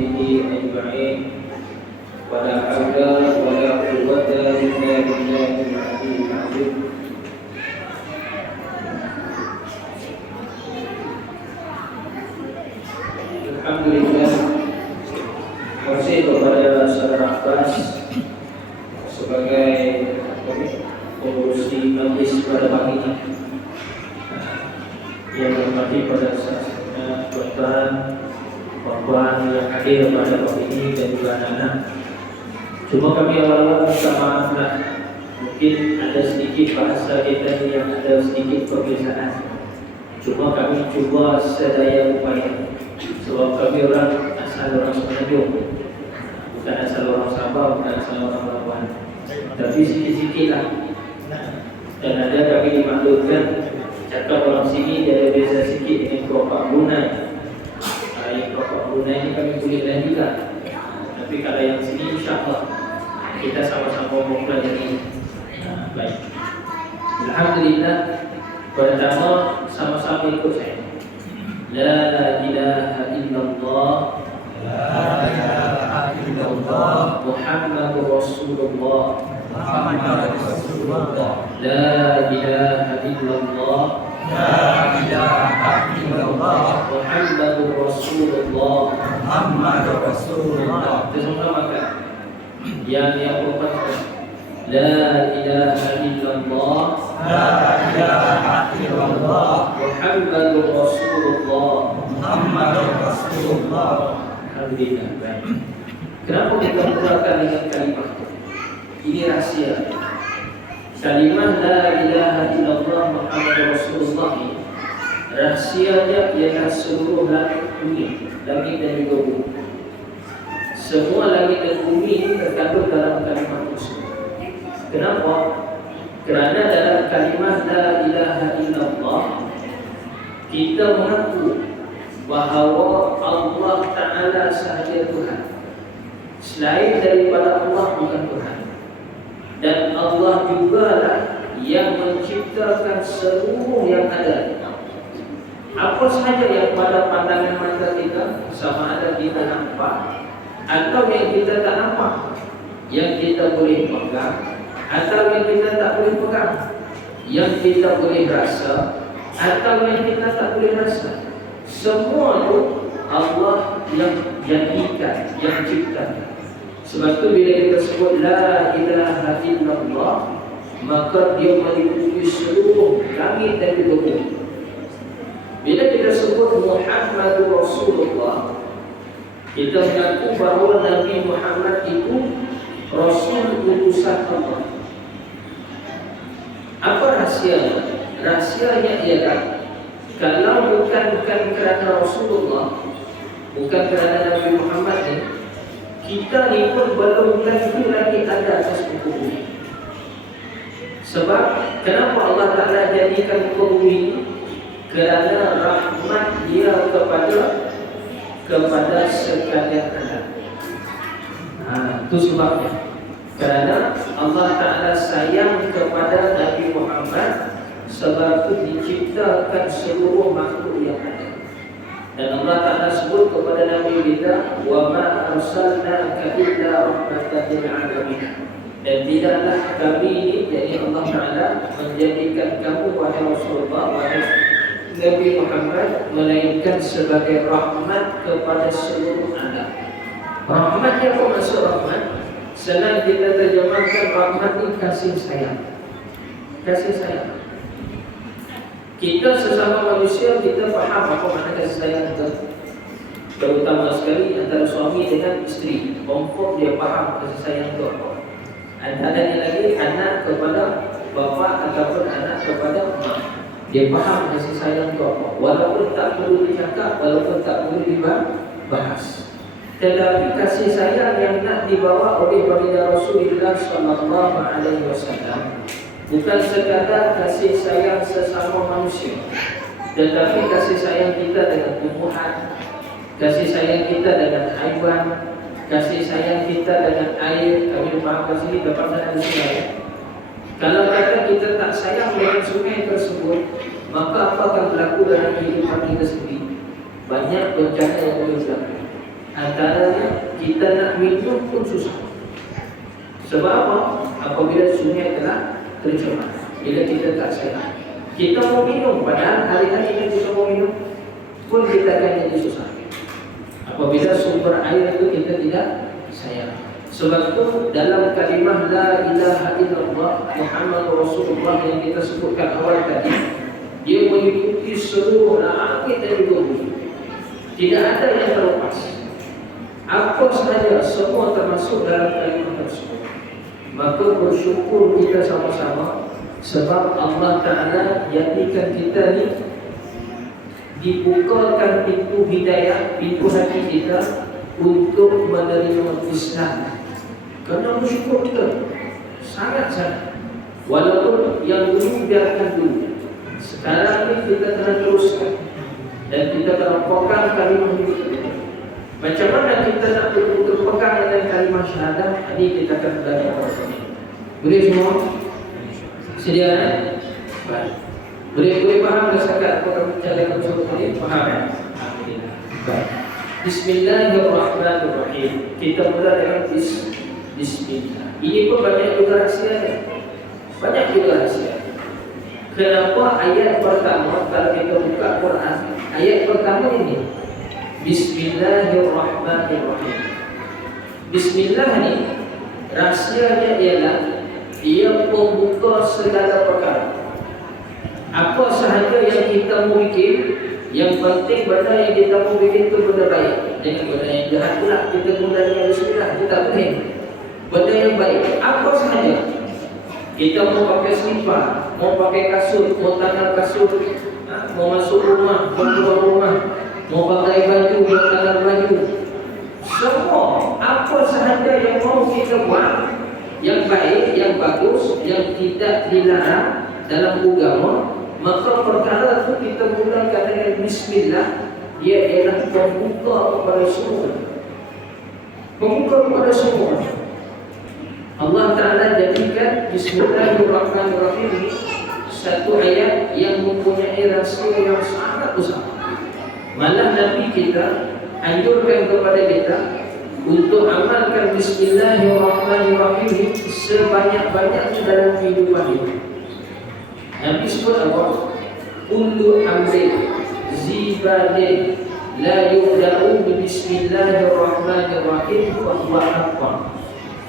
وصحبه أجمعين ولا حول ولا قوة إلا بالله العلي العظيم. Alhamdulillah, masih kepada Saudara Abbas sebagai pengurus di majlis pada pagi ini yang berarti pada saatnya tuan-tuan perempuan yang hadir pada pagi ini dan juga anak-anak. Cuma kami awal-awal minta maaf lah, mungkin ada sedikit bahasa kita yang ada sedikit perbezaan. Cuma kami cuba sedaya upaya. Sebab kami orang Semenanjung, bukan asal orang Sabah, bukan asal orang Labuan, tapi sikit-sikit lah. Dan ada kami dimaklumkan, cakap orang sini dia ada beza sikit dengan kelopak Brunei. Yang kelopak Brunei ni kami boleh lagi lah. Tapi kalau yang sini insyaAllah kita sama-sama mempelajari. Baik, Alhamdulillah. Pertama sama-sama ikut saya. La ilaha illallah, La ilaha illallah, Muhammadur Rasulullah, Muhammadur Rasulullah. La ilaha illallah, La ilaha illallah, Muhammadur Rasulullah. Muhammadur Rasulullah. Bersama kan? Yang perempuan. La ilaha illallah, La ilaha illallah, Muhammadur Rasulullah. Muhammadur Rasulullah. Alhamdulillah. Baik. Kenapa kita mulakan dengan kalimah? Ini rahsia. Kalimah La ilaha illallah Muhammadur Rasulullah ini rahsianya ialah seluruh langit bumi, langit dan juga bumi. Semua langit dan bumi ini terkandung dalam kalimah tersebut. Kenapa? Kerana dalam kalimah La ilaha illallah kita mengaku bahawa Allah Ta'ala sahaja Tuhan. Selain daripada Allah bukan Tuhan. Dan Allah jugalah yang menciptakan seluruh yang ada. Apa sahaja yang pada pandangan mata kita, sama ada kita nampak atau yang kita tak nampak, yang kita boleh pegang atau yang kita tak boleh pegang, yang kita boleh rasa atau yang kita tak boleh rasa, semua itu Allah yang jadikan, yang ciptakan. Sebab itu bila kita sebut La ilaha illallah, maka dia meliputi seluruh langit dan juga bumi. Bila kita sebut Muhammadur Rasulullah, kita mengaku bahawa Nabi Muhammad itu Rasul utusan Allah. Apa rahsianya? Rahsianya ialah kalau bukan kerana Rasulullah, bukan kerana Nabi Muhammad ni, kita ni pun belum tentu lagi ada atas muka bumi. Sebab kenapa Allah Ta'ala jadikan muka bumi ini? Kerana rahmat dia kepada sekalian anak. Itu sebabnya. Kerana Allah Ta'ala sayang kepada Nabi Muhammad, sebab itu diciptakan seluruh makhluk yang ada. Dan Allah Ta'ala sebut kepada Nabi kita, wa ma arsalnaka illa rahmatan lil alamin. Dan tidaklah kami ini, jadi Allah Ta'ala menjadikan kamu wahai Rasulullah, wahai Nabi Muhammad, melainkan sebagai rahmat kepada seluruh alam. Rahmat yang apa maksud rahmat? Senang kita terjemahkan rahmat ini kasih sayang. Kasih sayang. Kita sesama manusia, kita faham apa makna kasih sayang itu. Terutama sekali antara suami dengan isteri, confirm dia faham kasih sayang itu apa. Antaranya lagi anak kepada bapa ataupun anak kepada mak, dia faham kasih sayang itu apa. Walaupun tak perlu dicakap, walaupun tak perlu dibahas, tetapi kasih sayang yang nak dibawa oleh baginda Rasulullah sallallahu alaihi wasallam bukan sekadar kasih sayang sesama manusia, tetapi kasih sayang kita dengan tumbuhan, kasih sayang kita dengan haiwan, kasih sayang kita dengan air. Kami faham kat sini, dapat sana di sini. Kalau kata kita tak sayang dengan sungai tersebut, maka apa akan berlaku dalam kehidupan kita sendiri? Banyak bencana yang boleh berlaku. Antaranya kita nak minum pun susah. Sebab apa? Apabila sungai telah tercemar, bila kita tak sayang, kita mau minum, padahal hari-hari yang kita mau minum pun kita akan jadi susah apabila sumber air itu kita tidak sayang. Sebab itu dalam kalimah La ilaha illallah Muhammadur Rasulullah yang kita sebutkan awal tadi, dia meliputi seluruh langit dan bumi. Tidak ada yang terlepas. Apa sahaja semua termasuk dalam kalimah tersebut. Maka bersyukur kita sama-sama, sebab Allah Ta'ala jadikan kita ni dibukakan pintu hidayah, pintu hati kita untuk menerima Islam. Kerana bersyukur kita sangat-sangat. Walaupun yang dulu biarkan dulu, sekarang ni kita kena teruskan dan kita kena pegang kalimah ini. Macam mana kita nak betul-betul pegang dengan kalimah syahadah? Ini kita akan belajar ini. Boleh semua? Sedia? Baik. Boleh faham tak sangat apa kami cakap bersama ini? Faham? Alhamdulillah. Baik. Bismillahirrahmanirrahim. Kita mula dengan Bismillah. Ini pun banyak juga rahsianya. Banyak juga rahsia. Kenapa ayat pertama kalau kita buka Quran, ayat pertama ini Bismillahirrahmanirrahim. Bismillah ni rahsianya ialah ia pembuka segala perkara. Apa sahaja yang kita mau bikin, yang penting benda yang kita mau bikin itu benda baik. Jangan benda yang jahat pula kita mula dengan Bismillah, itu tak boleh. Benda yang baik, apa sahaja. Kita mau pakai selipar, mau pakai kasut, mau tanam kasut, mau masuk rumah, mau keluar rumah, mau pakai baju, mau tanam baju, semua apa sahaja yang mau kita buat, yang baik, yang bagus, yang tidak dilarang dalam agama, maka perkara itu kita mulakan dengan Bismillah. Ia ialah pembuka kepada semua. Pembuka kepada semua. Allah Ta'ala jadikan Bismillahirrahmanirrahim ini satu ayat yang mempunyai rahsia yang sangat besar. Malah Nabi kita anjurkan kepada kita untuk amalkan Bismillahirrahmanirrahim ini sebanyak-banyaknya dalam kehidupan ini. Nabi sebut apa? Kullu amrin zibadin la yubda'u Bismillahirrahmanirrahim wa huwa haqqan.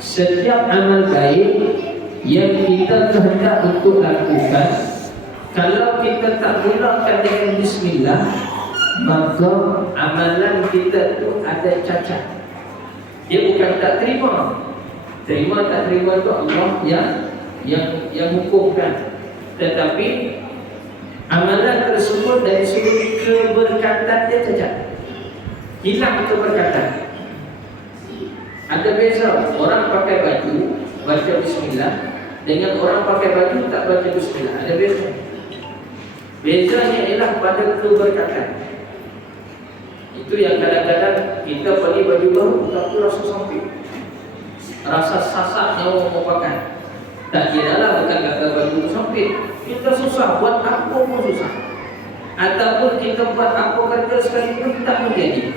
Setiap amal baik yang kita hendak untuk lakukan, kalau kita tak mulakan dengan Bismillah, maka amalan kita tu ada cacat. Dia bukan tak terima. Terima tak terima tu Allah yang hukumkan. Tetapi amalan tersebut dari segi keberkatan dia cacat. Hilang keberkatan. Ada beza orang pakai baju baca Bismillah dengan orang pakai baju tak baca Bismillah. Ada beza. Bezanya ialah pada keberkatan. Itu yang kadang-kadang kita beli baju baru tapi rasa sempit, rasa sasak nyawa mau pakai. Tak kiralah bukan kata baju itu sempit, kita susah buat apa pun susah. Ataupun kita buat apa kerja sekali pun tak menjadi.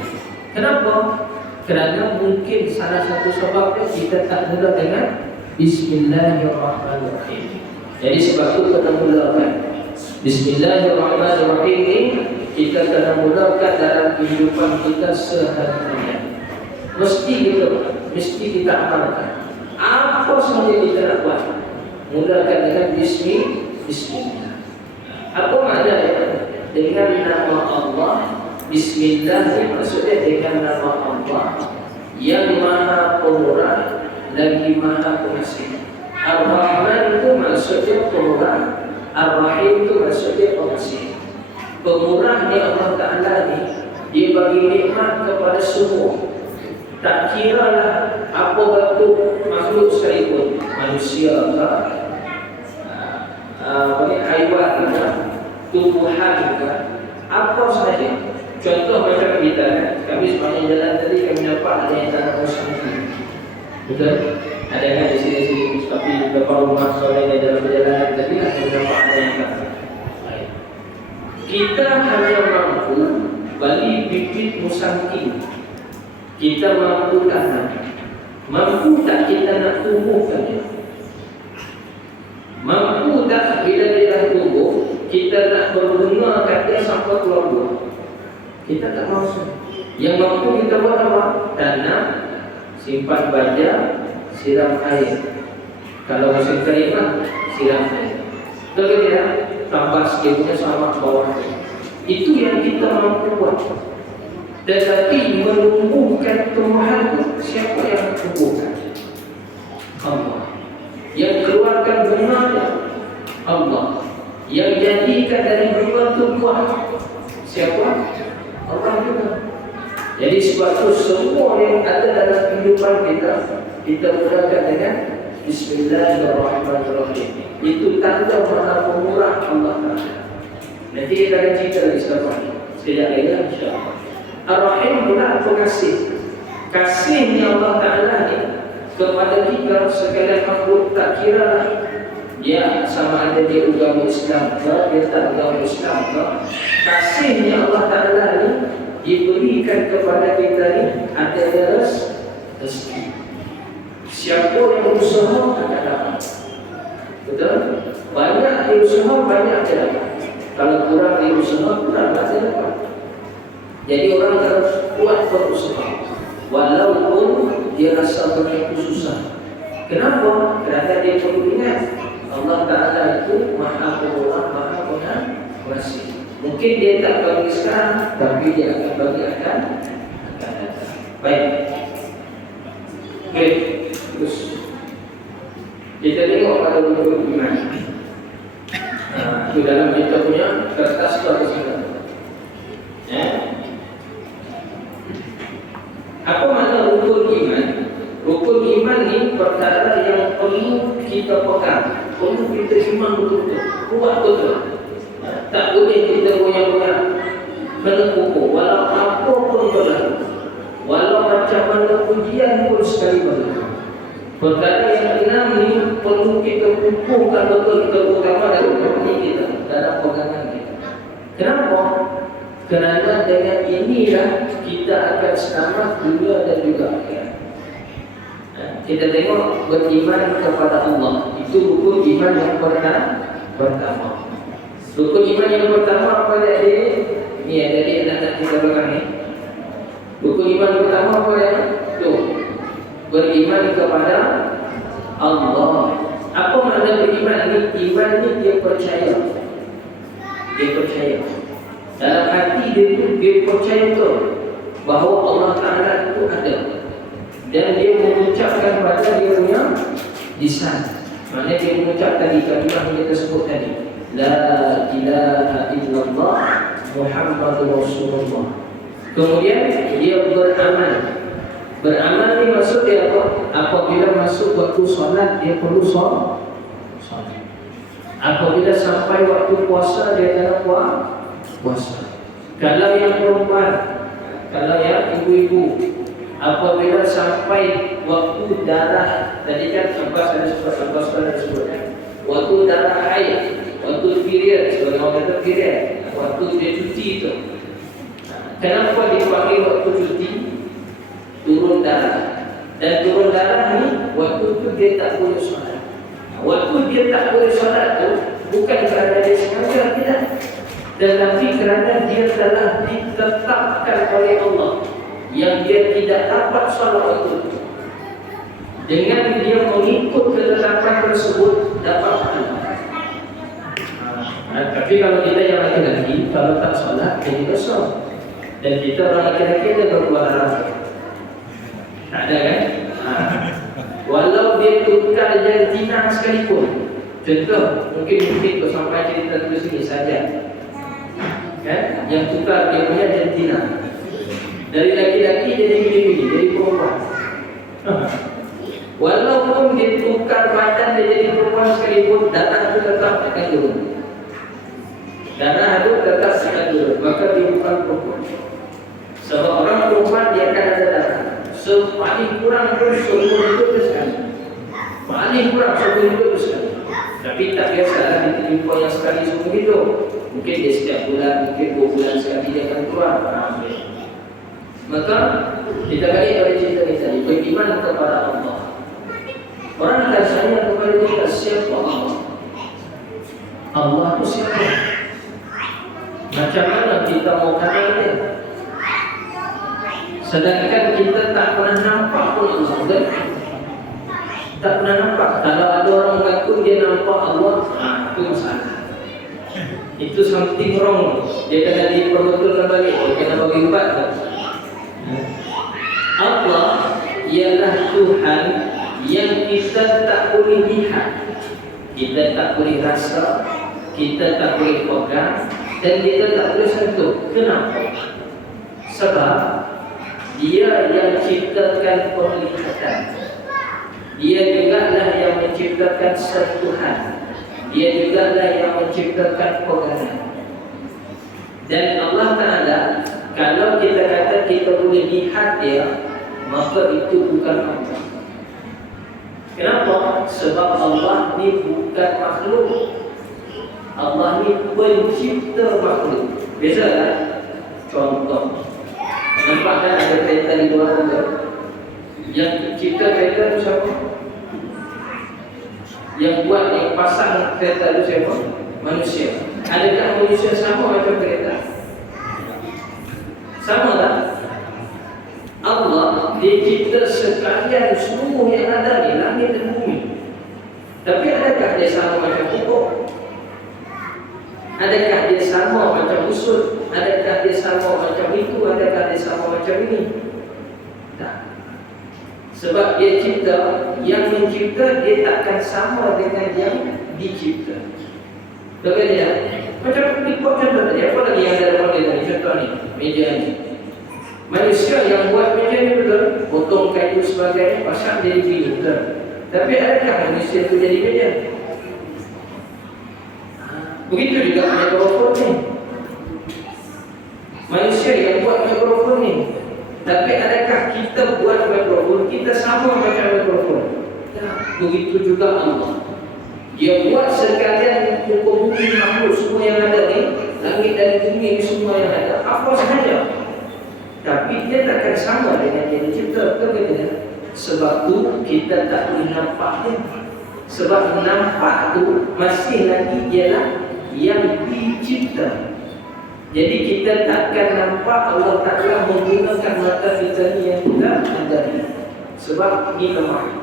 Kenapa? Kerana mungkin salah satu sebabnya kita tak mula dengan Bismillahirrahmanirrahim. Jadi sebab itu kita mulakan Bismillahirrahmanirrahim ini, kita kena mulakan dalam kehidupan kita sehari-hari. Mesti kita amalkan. Apa sahaja kita nak buat, mulakan dengan Bismillah. Apa maknanya? Dengan nama Allah. Bismillah maksudnya dengan nama Allah yang Maha Pemurah lagi Maha Pengasih. Ar-Rahman itu maksudnya pemurah, Ar-Rahim itu maksudnya pengasih. Pemurah ni Allah Ta'ala ni, dia bagi nikmat kepada semua. Tak kira lah apa bentuk makhluk sekalipun, manusia ke, haiwan ke, tumbuhan ke, apa sahaja. Contoh macam kita kan, kami sepanjang jalan tadi kami nampak ada yang tanam musangki. Betul? Ada kan di sini, tapi beberapa rumah sore yang dalam perjalanan tadi kami nampak ada yang tanam. Kita hanya mampu beli bibit musangki. Kita mampu tak? Mampu tak kita nak tumbuhkan dia? Mampu tak bila dia dah tumbuh, kita nak berbungakan dia sampai keluar buah? Kita tak mahu. Yang mampu kita buat apa? Tanam, simpan baja, siram air. Kalau musim kering lah, siram air. Betul tidak? Tambah sikitnya sama bawah. Itu yang kita mampu buat. Tetapi menumbuhkan tumbuhan itu siapa yang tumbuhkan? Allah. Yang keluarkan bunganya Allah. Yang jadikan dari bunga itu buah siapa? Allah juga. Jadi sebab itu semua yang ada dalam kehidupan kita mulakan dengan Bismillahirrahmanirrahim. Itu tanda Maha Pemurah Allah Ta'ala. Nanti kita akan cerita lagi sekarang. Sekejap lagi insya-Allah. Ar-Rahim pula pengasih. Kasihnya Allah Ta'ala ni kepada kita sekalian makhluk, tak kira lah dia sama ada dia agama Islam ke, dia tak agama Islam ke. Kasihnya Allah Ta'ala ni diberikan kepada kita ni ada rezeki. Siapa yang berusaha akan dapat. Betul? Banyak dia usaha, banyak dia dapat. Kalau kurang dia usaha, kurang dia dapat. Jadi orang harus kuat berusaha walaupun dia rasa begitu susah. Kenapa? Kerana dia perlu ingat Allah Ta'ala itu Maha Pemurah, Maha Pengasih. Mungkin dia tak bagi sekarang, tapi dia akan bagi akan datang. Baik. Okey, terus kita tengok pada rukun iman. Itu dalam kita punya kertas pada sana. Apa makna rukun iman? Rukun iman ni perkara yang perlu kita pegang, perlu kita iman betul-betul, kuat betul. Tak boleh kita goyang-goyang, kena kukuh. Walau apa pun berlaku, walau macam mana ujian pun sekali berlaku. Perkara yang enam ni perlu kita kukuhkan betul, terutama dalam hati kita, dalam pegangan kita. Kenapa? Kerana dengan inilah kita akan selamat dunia dan juga akhirat. Kita tengok beriman kepada Allah. Itu rukun iman yang pertama. Rukun iman yang pertama apa dia? Ini ada di anak kita belakang ni. Rukun iman pertama apa ya? Tu. Beriman kepada Allah. Apa makna beriman ni? Iman ni dia percaya. Dia percaya. Dalam hati dia percaya betul bahawa Allah Ta'ala itu ada. Dan dia mengucapkan pada dia punya lisan. Maknanya dia mengucapkan di kalimah yang kita sebut tadi, La ilaha illallah Muhammadur Rasulullah. Kemudian dia beramal. Beramal ni maksud dia apa? Apabila masuk waktu solat, dia perlu solat. Apabila sampai waktu puasa, dia kena puasa. Kalau yang perempuan, kalau yang ibu-ibu, apabila sampai waktu darah, tadi kan Abbas ada sebut, waktu darah haid, waktu period, sebagai orang kata period, waktu dia cuti itu. Kenapa dipanggil waktu cuti? Turun darah. Dan turun darah ni, waktu itu dia tak boleh solat. Waktu dia tak boleh solat tu bukan kerana dia sengaja, tidak, tetapi kerana dia telah ditetapkan oleh Allah yang dia tidak dapat solat itu. Dengan dia mengikut ketetapan tersebut dapat pahala. Tapi kalau kita yang laki-laki, kalau tak solat jadi dosa. Dan kita orang laki-laki ada berbuat haram. Tak ada kan? Walau dia tukar jantina sekalipun. Contoh, mungkin kau sampai cerita tu sini saja. Kan? Yang tukar dia punya jantina. Dari laki-laki jadi bini-bini, jadi perempuan. Walaupun dia tukar badan dia jadi perempuan sekalipun, darah itu tetap akan turun. Darah itu tetap akan turun. Maka dia bukan perempuan. Sebab orang perempuan dia akan ada darah. Paling kurang pun seumur hidup sekali. Paling kurang seumur hidup sekali. Tapi tak biasalah kita jumpa yang sekali seumur hidup. Mungkin dia setiap bulan, mungkin 2 bulan sekali dia akan keluar. Maka kita balik pada cerita kita tadi, beriman kepada Allah. Orang akan tanya kepada kita, siapa Allah? Allah itu siapa? Macam mana kita mau kenal dia? Sedangkan kita tak pernah nampak pun Allah, kan? Tak pernah nampak. Kalau ada orang mengaku dia nampak Allah, itu masalah. Itu something wrong. Dia kena diperbetulkan balik. Dia kena bagi ubat. Allah ialah Tuhan yang kita tak boleh lihat, kita tak boleh rasa, kita tak boleh pegang, dan kita tak boleh sentuh. Kenapa? Sebab Dia yang ciptakan penglihatan, Dia jugalah yang menciptakan sentuhan, Dia jugalah yang menciptakan pegangan. Dan Allah Ta'ala, kalau kita kata kita boleh lihat Dia, maka itu bukan Allah. Kenapa? Sebab Allah ni bukan makhluk. Allah ni pencipta makhluk. Beza kan? Contoh, nampak kan ada kereta di luar sana? Yang cipta kereta itu siapa? Yang buat, yang pasang kereta itu siapa? Manusia. Adakah manusia sama macam kereta? Sama tak? Allah dia cipta sekalian seluruh yang ada di langit dan bumi. Tapi adakah dia sama macam pokok? Adakah dia sama macam usul? Adakah dia sama macam itu? Adakah dia sama macam ini? Tak. Sebab dia cipta, yang mencipta dia takkan sama dengan yang dicipta. Betul tidak? Macam ikut contoh tadi, apa lagi yang ada dalam model ni? Contoh ni, meja ni. Manusia yang buat meja ni betul, potong kayu sebagainya, pasang jadi piring, betul. Tapi adakah manusia itu jadi meja? Begitu juga mikrofon ni. Manusia yang buat mikrofon ni. Tapi adakah kita buat mikrofon, kita sama macam mikrofon? Ya, begitu juga Allah. Dia buat sekalian muka bumi makhluk semua yang ada ni, langit dan bumi semua yang ada, apa sahaja. Tapi dia takkan sama dengan yang dicipta, betul tidak? Sebab tu kita tak boleh nampak dia. Sebab nampak tu masih lagi ialah yang dicipta. Jadi kita takkan nampak Allah Ta'ala menggunakan mata kita ni yang kita ada. Sebab ini lemah.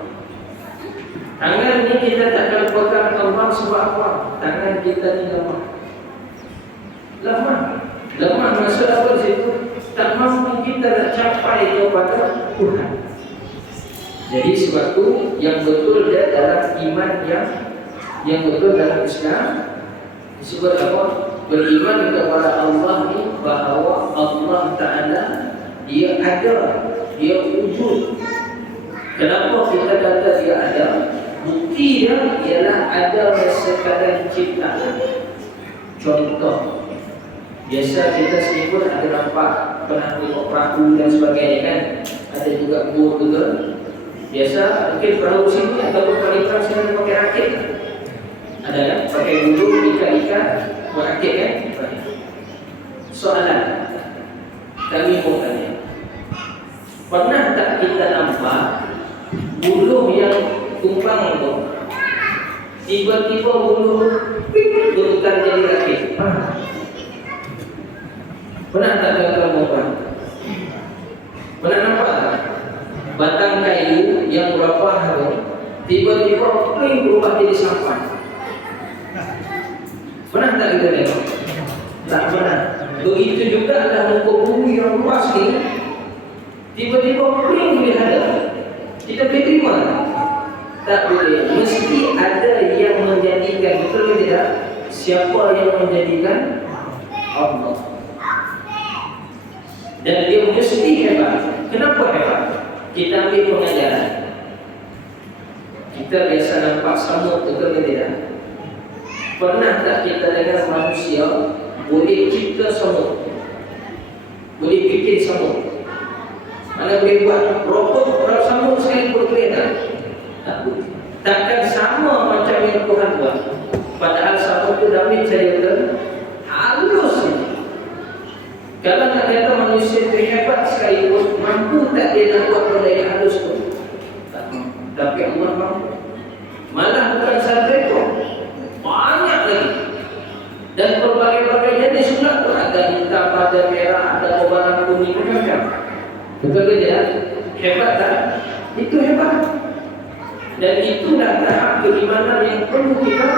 Tangan ni kita takkan pegang Allah sebab apa? Tangan kita ni lemah. Lemah. Lemah maksud apa situ? Tak mampu kita nak capai kepada Tuhan. Jadi sebab tu yang betul dia dalam iman yang betul dalam Islam disebut apa? Beriman kepada Allah ni bahawa Allah Ta'ala dia ada, dia wujud. Kenapa kita kata dia ada? Bukti dia ialah ada sekadar ciptaan. Contoh, biasa kita sendiri ada nampak pernah tengok perahu dan sebagainya kan? Ada juga boat betul. Biasa mungkin perahu sini atau ikan sini pakai rakit. Ada kan? Pakai bulu ikan-ikan buat rakit kan? Soalan kami mau tanya, pernah tak kita nampak bulu yang tumpang tu tiba-tiba bulu bertukar jadi rakit? Pernah tak tuan-tuan? Pernah nampak tak? Batang kayu yang berapa hari tiba-tiba berubah jadi sampan? Pernah tak kita tengok? Tak pernah. Begitu juga dalam muka bumi yang luas ni, tiba-tiba boleh ada. Kita boleh terima tak? Tak boleh. Mesti ada yang menjadikan. Betul ke tidak? Siapa yang menjadikan? Allah. Dan dia mesti hebat. Kenapa hebat? Kita ambil pengajaran. Kita biasa nampak samud, betul ke tidak? Pernah tak kita dengar manusia boleh cipta samud, boleh bikin samud? Mana boleh buat robot samud sekali boleh tak? Tak boleh. Takkan sama macam yang Tuhan buat. Padahal samud itu damit saja betul. Halus ini. Kalau nak kata manusia itu hebat sekali pun, mampu tak dia nak buat benda yang halus tu? Tak mampu. Tapi Allah mampu. Malah bukan sahaja itu, banyak lagi. Dan berbagai-bagai jenis surat pun ada hitam, ada merah, ada warna kuning macam-macam. Betul ke tidak? Hebat tak? Itu hebat. Dan itulah tahap keimanan yang perlu kita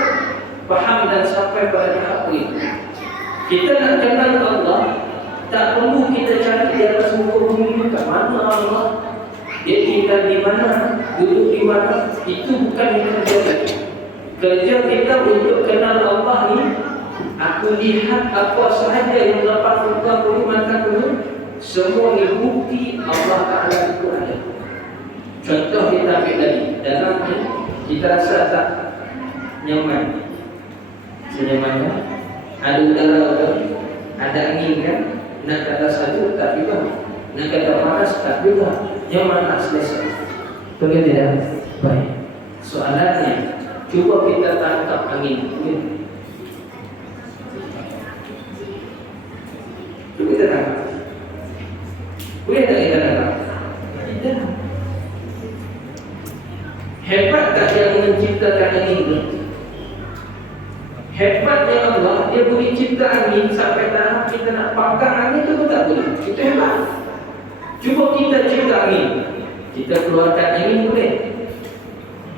faham dan sampai pada tahap itu. Kita nak kenal Allah, tak perlu kita cari di atas muka bumi kat mana Allah, dia tinggal di mana, duduk di mana. Itu bukan kerja kita. Kerja kita untuk kenal Allah ni, aku lihat apa sahaja yang dapat muka bumi mata bumi, semua ni bukti Allah Ta'ala itu ada. Contoh kita ambil tadi, dalam ni kita rasa tak nyaman. Senyamannya ada udara betul, ada angin kan. Nak kata salju tak juga, nak kata panas tak juga. Yang mana selesai? Betul tidak? Baik. Soalannya, cuba kita tangkap angin. Cuba kita tangkap. Boleh tak kita tangkap? Tidak. Hebat tak yang menciptakan angin itu? Hebatnya Allah, dia boleh cipta angin sampai tahap kita nak panggang angin itu pun tak boleh. Itu hebat. Cuba kita cipta angin, kita keluarkan angin boleh.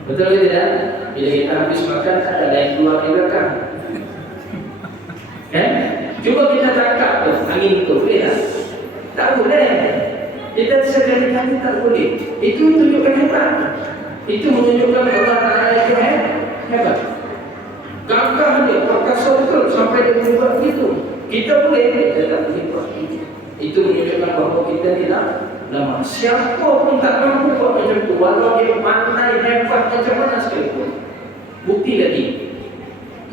Betul ke tidak? Bila kita habis makan, ada lain keluar di belakang. Kan? Cuba kita tangkap tu, angin itu boleh tak? Tak boleh. Kita sekali-kali tak boleh. Itu menunjukkan hebat. Itu menunjukkan Allah Ta'ala itu hebat. Gagah dia, perkasa betul sampai dia boleh buat begitu. Kita boleh, kita tak boleh buat begitu. Itu menunjukkan bahawa kita tidak lemah. Siapa pun tak mampu buat macam tu, walau dia pandai hebat macam mana sekalipun. Bukti tadi,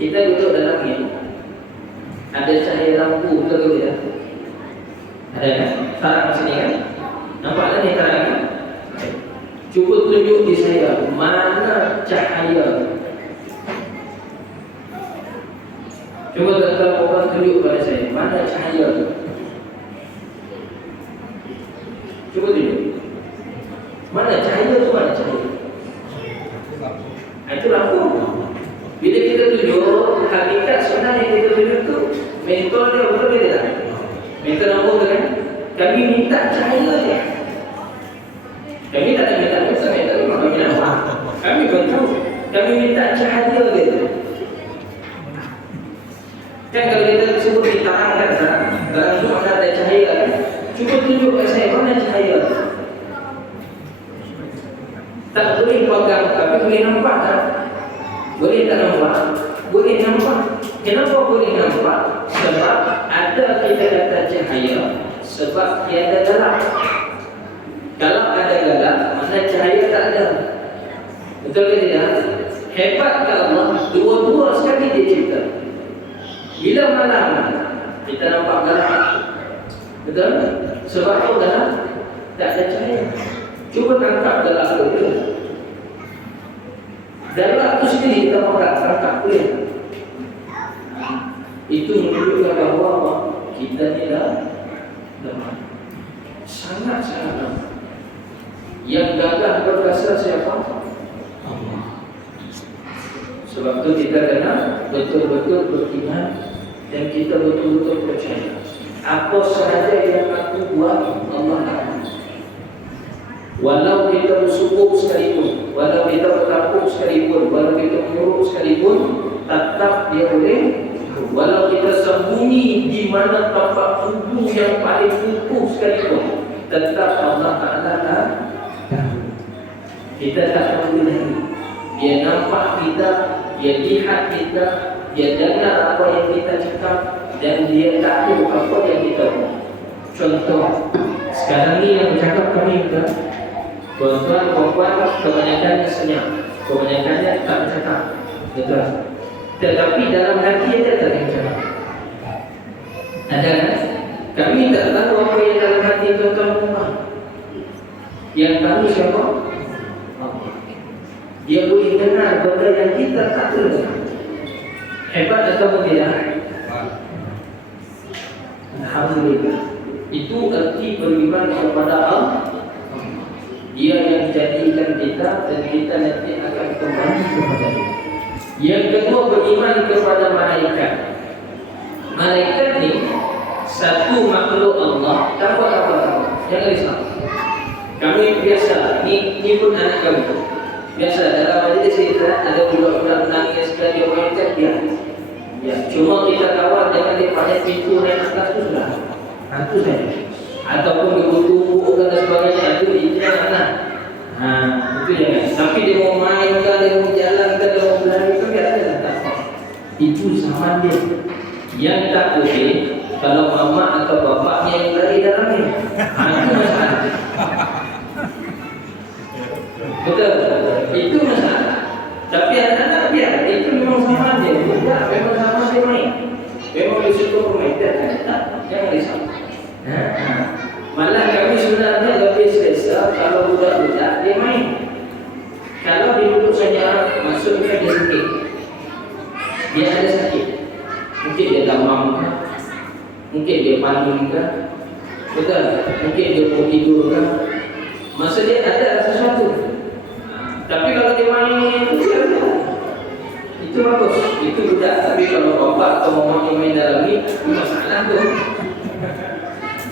kita duduk dalam ni, ada cahaya lampu betul ke tidak? Ada kan? Terang di sini kan? Nampak tak ni terang kan? Cuba tunjuk di saya mana cahaya. Cuba tuan-tuan orang tunjuk pada saya mana cahaya tu. Cuba tunjuk. Mana cahaya tu, mana cahaya? Itu lampu. Bila kita tunjuk, hakikat sebenarnya kita tunjuk tu mentor dia betul ke tidak? Mentor lampu tu kan? Kami minta cahaya dia. Kami tak ada minta dosa, kami minta apa? Kami pun tahu. Kami minta cahaya dia. Kan kalau kita sebut diterangkan, dalam tu mana ada cahaya kan? Cuba tunjuk kat saya mana cahaya. Tak boleh pegang, tapi boleh nampak tak? Boleh tak nampak? Boleh nampak. Kenapa boleh nampak? Sebab ada kita kata cahaya, sebab dia ada gelap. Kalau ada gelap, mana cahaya tak ada. Betul ke tidak? Hebat ke Allah, dua-dua sekali dia cipta. Bila malam, kita nampak gelap. Betul? Sebab apa gelap? Tak ada cahaya. Cuba tangkap gelap tu boleh. Gelap tu sendiri kita makan, tangkap boleh. Itu menunjukkan bahawa kita ni lemah. Sangat-sangat lemah. Yang gagah berkuasa siapa? Allah. Sebab tu kita kena betul-betul beriman dan kita betul-betul percaya. Apa sahaja yang aku buat, Allah tahu. Walau kita bersungguh sekalipun, walau kita bertapuk sekalipun, walau kita menyuruh sekalipun, tetap dia boleh. Walau kita sembunyi di mana tempat tubuh yang paling kukuh sekalipun, tetap Allah Ta'ala tahu. Kita tak perlu lagi. Dia nampak kita, dia lihat kita, dia dengar apa yang kita cakap, dan dia tahu apa yang kita buat. Contoh, sekarang ni yang bercakap kami juga, tuan-tuan, perempuan, kebanyakannya senyap, kebanyakannya tak bercakap. Betul. Tetapi dalam hati dia tak bercakap. Ada kan? Kami tak tahu apa yang dalam hati tuan-tuan. Yang tahu siapa? Dia boleh dengar benda yang kita tak dengar. Hebat atau tidak? Alhamdulillah. Itu arti beriman kepada Allah. Dia yang jadikan kita dan kita nanti akan kembali kepada Dia. Yang kedua, beriman kepada malaikat. Malaikat ni satu makhluk Allah. Tak apa-apa. Jangan risau. Kami biasa, ni pun anak kami. Biasa dalam majlis kita ada budak-budak menangis dan dia malaikat dia. Ya, cuma kita kawal jangan dia pada pintu naik atas tu sudah. Itu saja. Ataupun dibutuh dan sebagainya itu jangan. Itu jangan. Tapi dia mau main ke, dia mau jalan ke, dia mau berlari ke, biasa tak. Itu sama dia. Yang tak boleh kalau mama atau bapaknya yang lari dalamnya. Itu masalah. Betul. Itu masalah. Tapi anak-anak biar itu memang sama dia. Tidak, memang sama dia main. Memang di situ bermain. Tak, jangan risau. Malah kami sebenarnya lebih selesa kalau budak-budak dia main. Kalau dia duduk saja, maksudnya dia sakit. Dia ada sakit. Mungkin dia demam ke, mungkin dia panik ke, betul? Mungkin dia mau tidur ke. Masa dia ada sesuatu. Tapi kalau dia main itu bagus, itu budak. Tapi kalau bapak atau mamanya main dalam ni, masalah tu.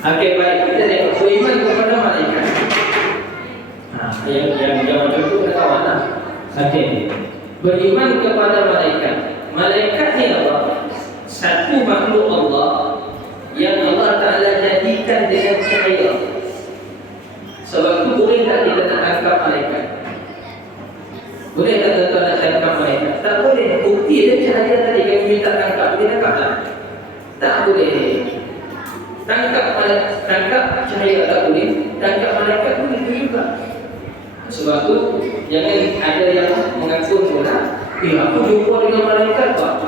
Okey, baik, kita tengok beriman kepada malaikat. Yang macam tu kita kawan lah. Okey, beriman kepada malaikat. Malaikat ni apa? Satu makhluk Allah yang Allah Ta'ala jadikan dengan cahaya. Sebab itu boleh tak kita nak tangkap malaikat? Boleh tak tuan-tuan nak tangkap malaikat? Tak boleh. Bukti dia cahaya tadi kami minta tangkap. Dia tangkap tak? Tak boleh. Tangkap cahaya tak boleh. Tangkap malaikat pun itu juga. Sebab tu jangan ada yang mengaku pula, aku jumpa dengan malaikat kok.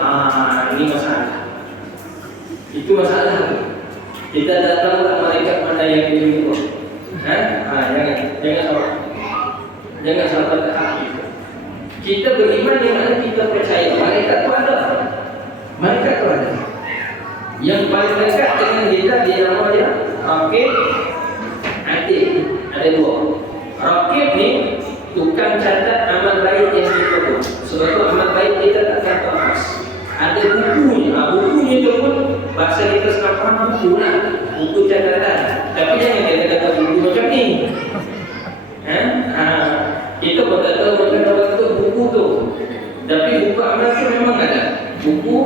Ini masalah. Itu masalah. Kita datanglah malaikat mana yang kita jumpa. Jangan sampai tahap itu. Kita beriman di mana kita percaya malaikat itu ada. Malaikat itu ada. Yang paling dekat dengan kita dia nama dia Raqib, Atid. Ada dua. Raqib ni tukang catat amal baik yang kita buat. Sebab tu amal baik kita tak akan terlepas. Ada bukunya. Bukunya tu pun bahasa kita sekarang faham buku lah. Buku catatan. Tapi jangan kita kata buku macam ni. Kita pun tak tahu macam mana bentuk buku tu. Tapi buku amal tu memang ada. Buku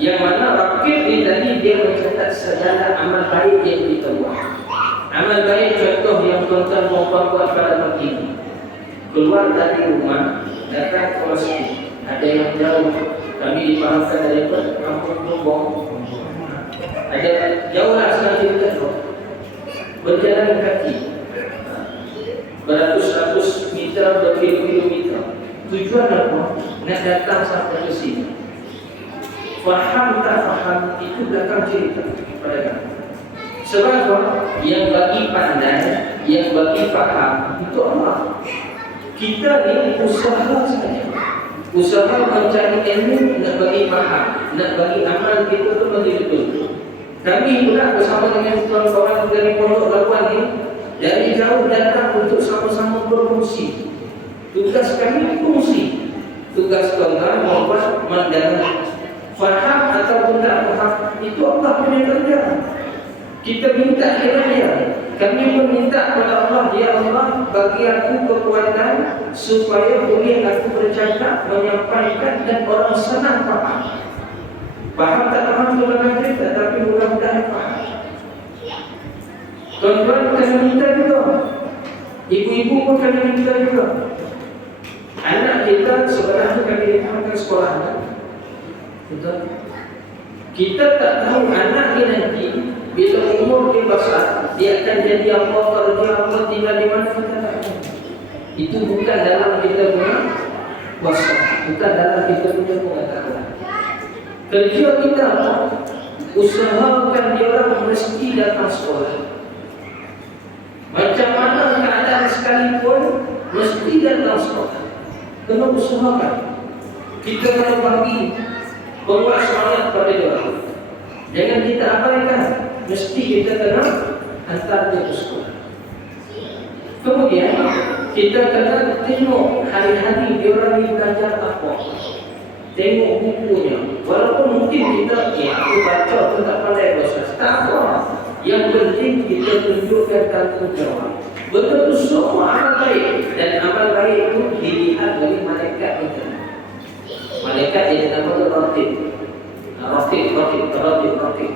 yang mana Raqib ni tadi dia mencatat segala amal baik yang kita buat. Amal baik contoh yang tuan-tuan mau buat pada pagi ini. Keluar dari rumah, datang ke masjid. Ada yang jauh, kami dipahamkan dari kampung Tumbong. Ada jauhlah senang cerita tu. Berjalan kaki beratus-ratus meter, berkilometer. Tujuan apa? Nak datang sampai ke sini. Faham tak faham itu belakang cerita pada kami. Sebab apa? Yang bagi pandai, yang bagi faham itu Allah. Kita ni usaha saja. Usaha mencari ilmu, nak bagi faham, nak bagi amal kita tu betul-betul. Kami pula bersama dengan kawan-kawan dari Pondok Labuan ni dari jauh datang untuk sama-sama berfungsi. Tugas kami fungsi. Tugas tuan-tuan membuat mendengar. Faham ataupun tak faham itu Allah punya kerja. Kita minta kepada Dia. Kami pun minta kepada Allah, Ya Allah, bagi aku kekuatan supaya boleh aku bercakap, menyampaikan dan orang senang faham. Faham tak faham itu dalam cerita, tapi mudah-mudahan faham. Tuan-tuan kena minta juga. Ibu-ibu pun kena minta juga. Anak kita sebenarnya kami dipahamkan sekolah. Betul? Kita tak tahu anak ni nanti bila umur dia besar, dia akan jadi apa, kerja apa, tinggal di mana, kita tak tahu. Itu bukan dalam kita punya kuasa, bukan dalam kita punya pengetahuan. Kerja kita apa? Usahakan dia orang mesti datang sekolah. Macam mana keadaan sekalipun mesti datang sekolah. Kena usahakan. Kita kena bagi, membuat semangat pada dia orang. Jangan kita abaikan. mesti kita kena hantar dia ke sekolah. Kemudian kita kena tengok hari-hari dia orang ni belajar apa. Tengok bukunya. Walaupun mungkin kita, aku baca tu tak pandai bahasa, tak apa. Yang penting kita tunjukkan tanggungjawab. Betul-betul semua amal baik, dan amal baik itu dilihat oleh malaikat itu. Malaikat yang dinamakan Ratib. Ratib.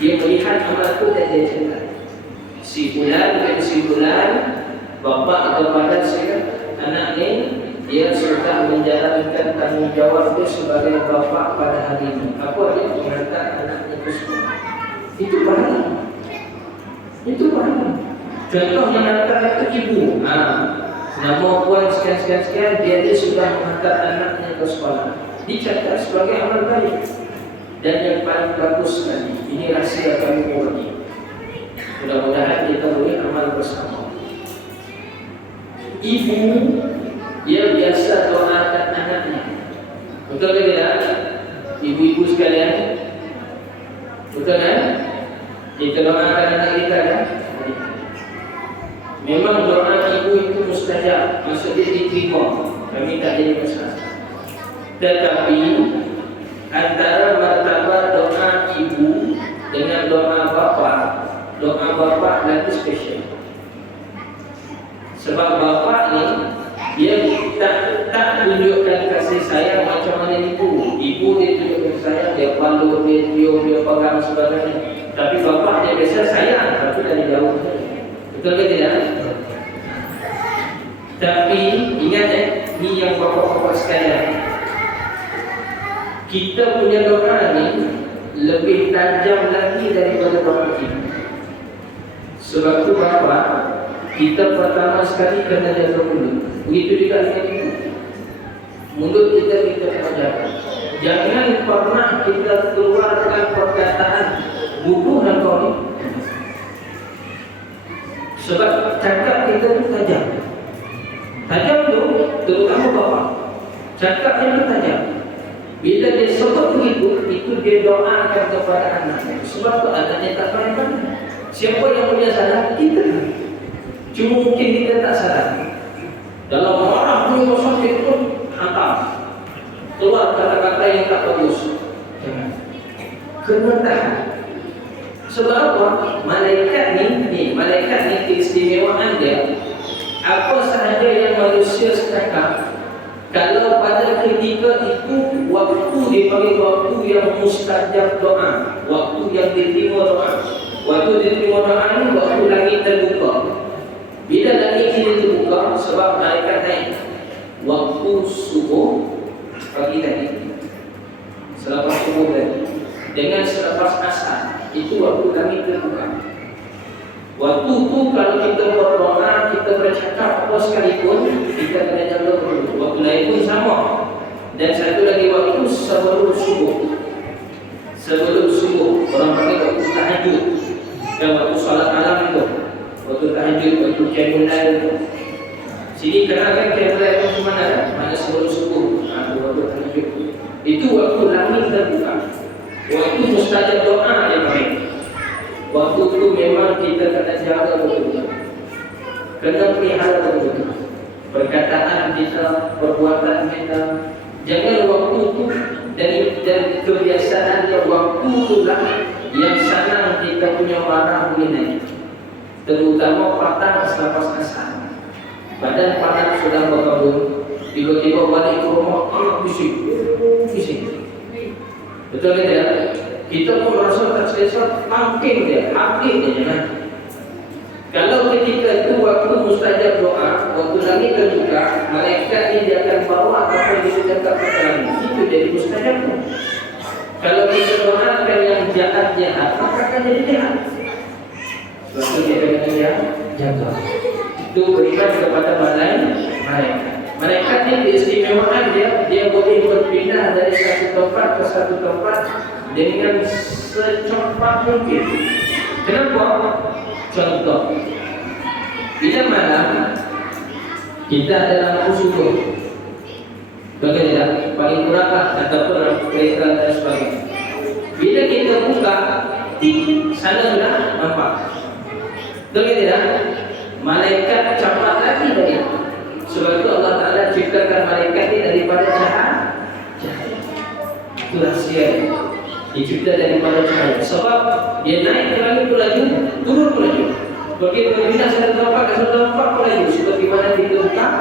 Dia melihat amal itu dan dia cakap, si bulan, bapa kepada anak ni, dia sudah menjalankan tanggungjawab dia sebagai bapa pada hari ini. Apa dia menghantar anaknya ke sekolah? Itu pahala. Contoh mengantar itu ibu. Nama puan sekian, dia sudah menghantar anaknya ke sekolah. Dicatat sebagai amal baik. Dan yang paling bagus sekali, ini rahsia kami murni. Mudah-mudahan kita boleh amal bersama. Ibu dia biasa doakan anaknya. Betul ke tidak? Ibu-ibu sekalian, betul kan? Kita doakan anak kita kan? Memang doa ibu itu mustajab, maksudnya diterima. Kami tak jadi masalah. Tetapi antara martabat doa ibu dengan doa bapa lagi spesial. Sebab bapa ni dia tak tunjukkan kasih sayang macam mana ibu. Ibu dia tunjukkan sayang, dia paluk, dia tiup, dia pegang sebagainya. Tapi bapa dia biasa sayang, tapi dari jauh. Betul ke tidak? Tapi ingat ni yang bapak-bapak sekalian, kita punya doa ni lebih tajam lagi daripada doa kita. Sebab tu bapak, kita pertama sekali kena jaga mulut. Begitu juga dengan ibu. Mulut kita kena jaga. Jangan pernah kita keluarkan perkataan bunuh dan kau ni. Sebab cakap kita tu tajam. Tajam tu terutama bapa. Cakapnya tu tajam. Bila dia sebut begitu, itu dia doakan kepada anaknya. Sebab tu anaknya tak pandai. Siapa yang punya salah? Kita. Cuma mungkin kita tak sadar. Dalam marah punya sakit pun hantar keluar kata-kata yang tak bagus. Kena tahan. Sebab apa? Malaikat ni keistimewaan dia. Apa sahaja yang manusia cakap, kalau pada ketika itu waktu dipanggil waktu yang mustajab doa, waktu yang diterima doa. Waktu diterima doa ni waktu langit terbuka. Bila langit ini terbuka, sebab malaikat naik waktu subuh pagi tadi, selepas subuh tadi, dengan selepas asar, itu waktu langit terbuka. Waktu tu kalau kita berdoa, kita bercakap apa sekalipun, kita kena jaga dulu. Waktu lain pun sama. Dan satu lagi waktu sebelum subuh. Sebelum subuh, orang panggil waktu tahajud. Dan waktu salat malam itu, waktu tahajud, waktu qiyamul lail itu. Sini kenalkan qiyamul lail itu mana? Mana sebelum subuh. Waktu tahajud. Itu waktu langit terbuka. Waktu mustajab doa yang baik. Waktu itu memang kita kena jaga betul-betul. Kena pelihara betul-betul. Perkataan kita, perbuatan kita. Jangan waktu itu dan kebiasaan dia waktu itulah yang senang kita punya marah ini. Terutama patang selepas asar. Badan panas sudah berkabung. Tiba-tiba balik ke rumah, bising. Betul tidak? Kita pun rasa tak selesa, makin dia, habis dia kan. Kalau ketika itu waktu mustajab doa, waktu langit terbuka, malaikat ini dia akan bawa apa yang kita cakap ke langit. Itu jadi mustajab. Kalau kita doakan yang jahat, maka akan jadi jahat. Sebab itu kita kena jaga. Itu beriman kepada malaikat. Malaikat ini keistimewaan dia boleh berpindah dari satu tempat ke satu tempat dengan secepat mungkin. Kenapa? Contoh, bila malam kita ada lampu subuh, bagaimana? Paling kurang ataupun kereta dan sebagainya. Bila kita buka, tik sana sudah nampak. Betul ke tidak? Malaikat cepat lagi dari itu. Sebab itu Allah Ta'ala ciptakan malaikat ini daripada cahaya. Itu rahsia. Dicipta daripada cahaya. Sebab dia naik ke langit itu laju, turun ke laju. Begitu berpindah satu tempat ke satu tempat ke laju. Seperti mana ditentukan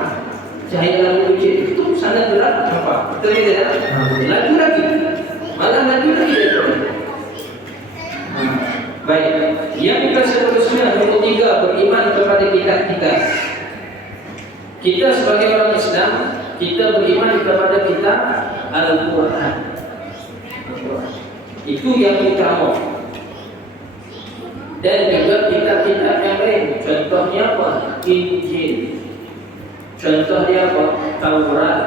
cahaya lampu kecil itu sangat berat nampak. Betul ke tidak? Laju lagi. Malah laju lagi daripada. Baik. Yang kita seterusnya nomor 3, beriman kepada kitab-kitab. Kita sebagai orang Islam, kita beriman kepada kitab Al-Quran. Itu yang utama. Dan juga kitab-kitab yang lain. Contohnya apa? Injil. Contohnya apa? Taurat.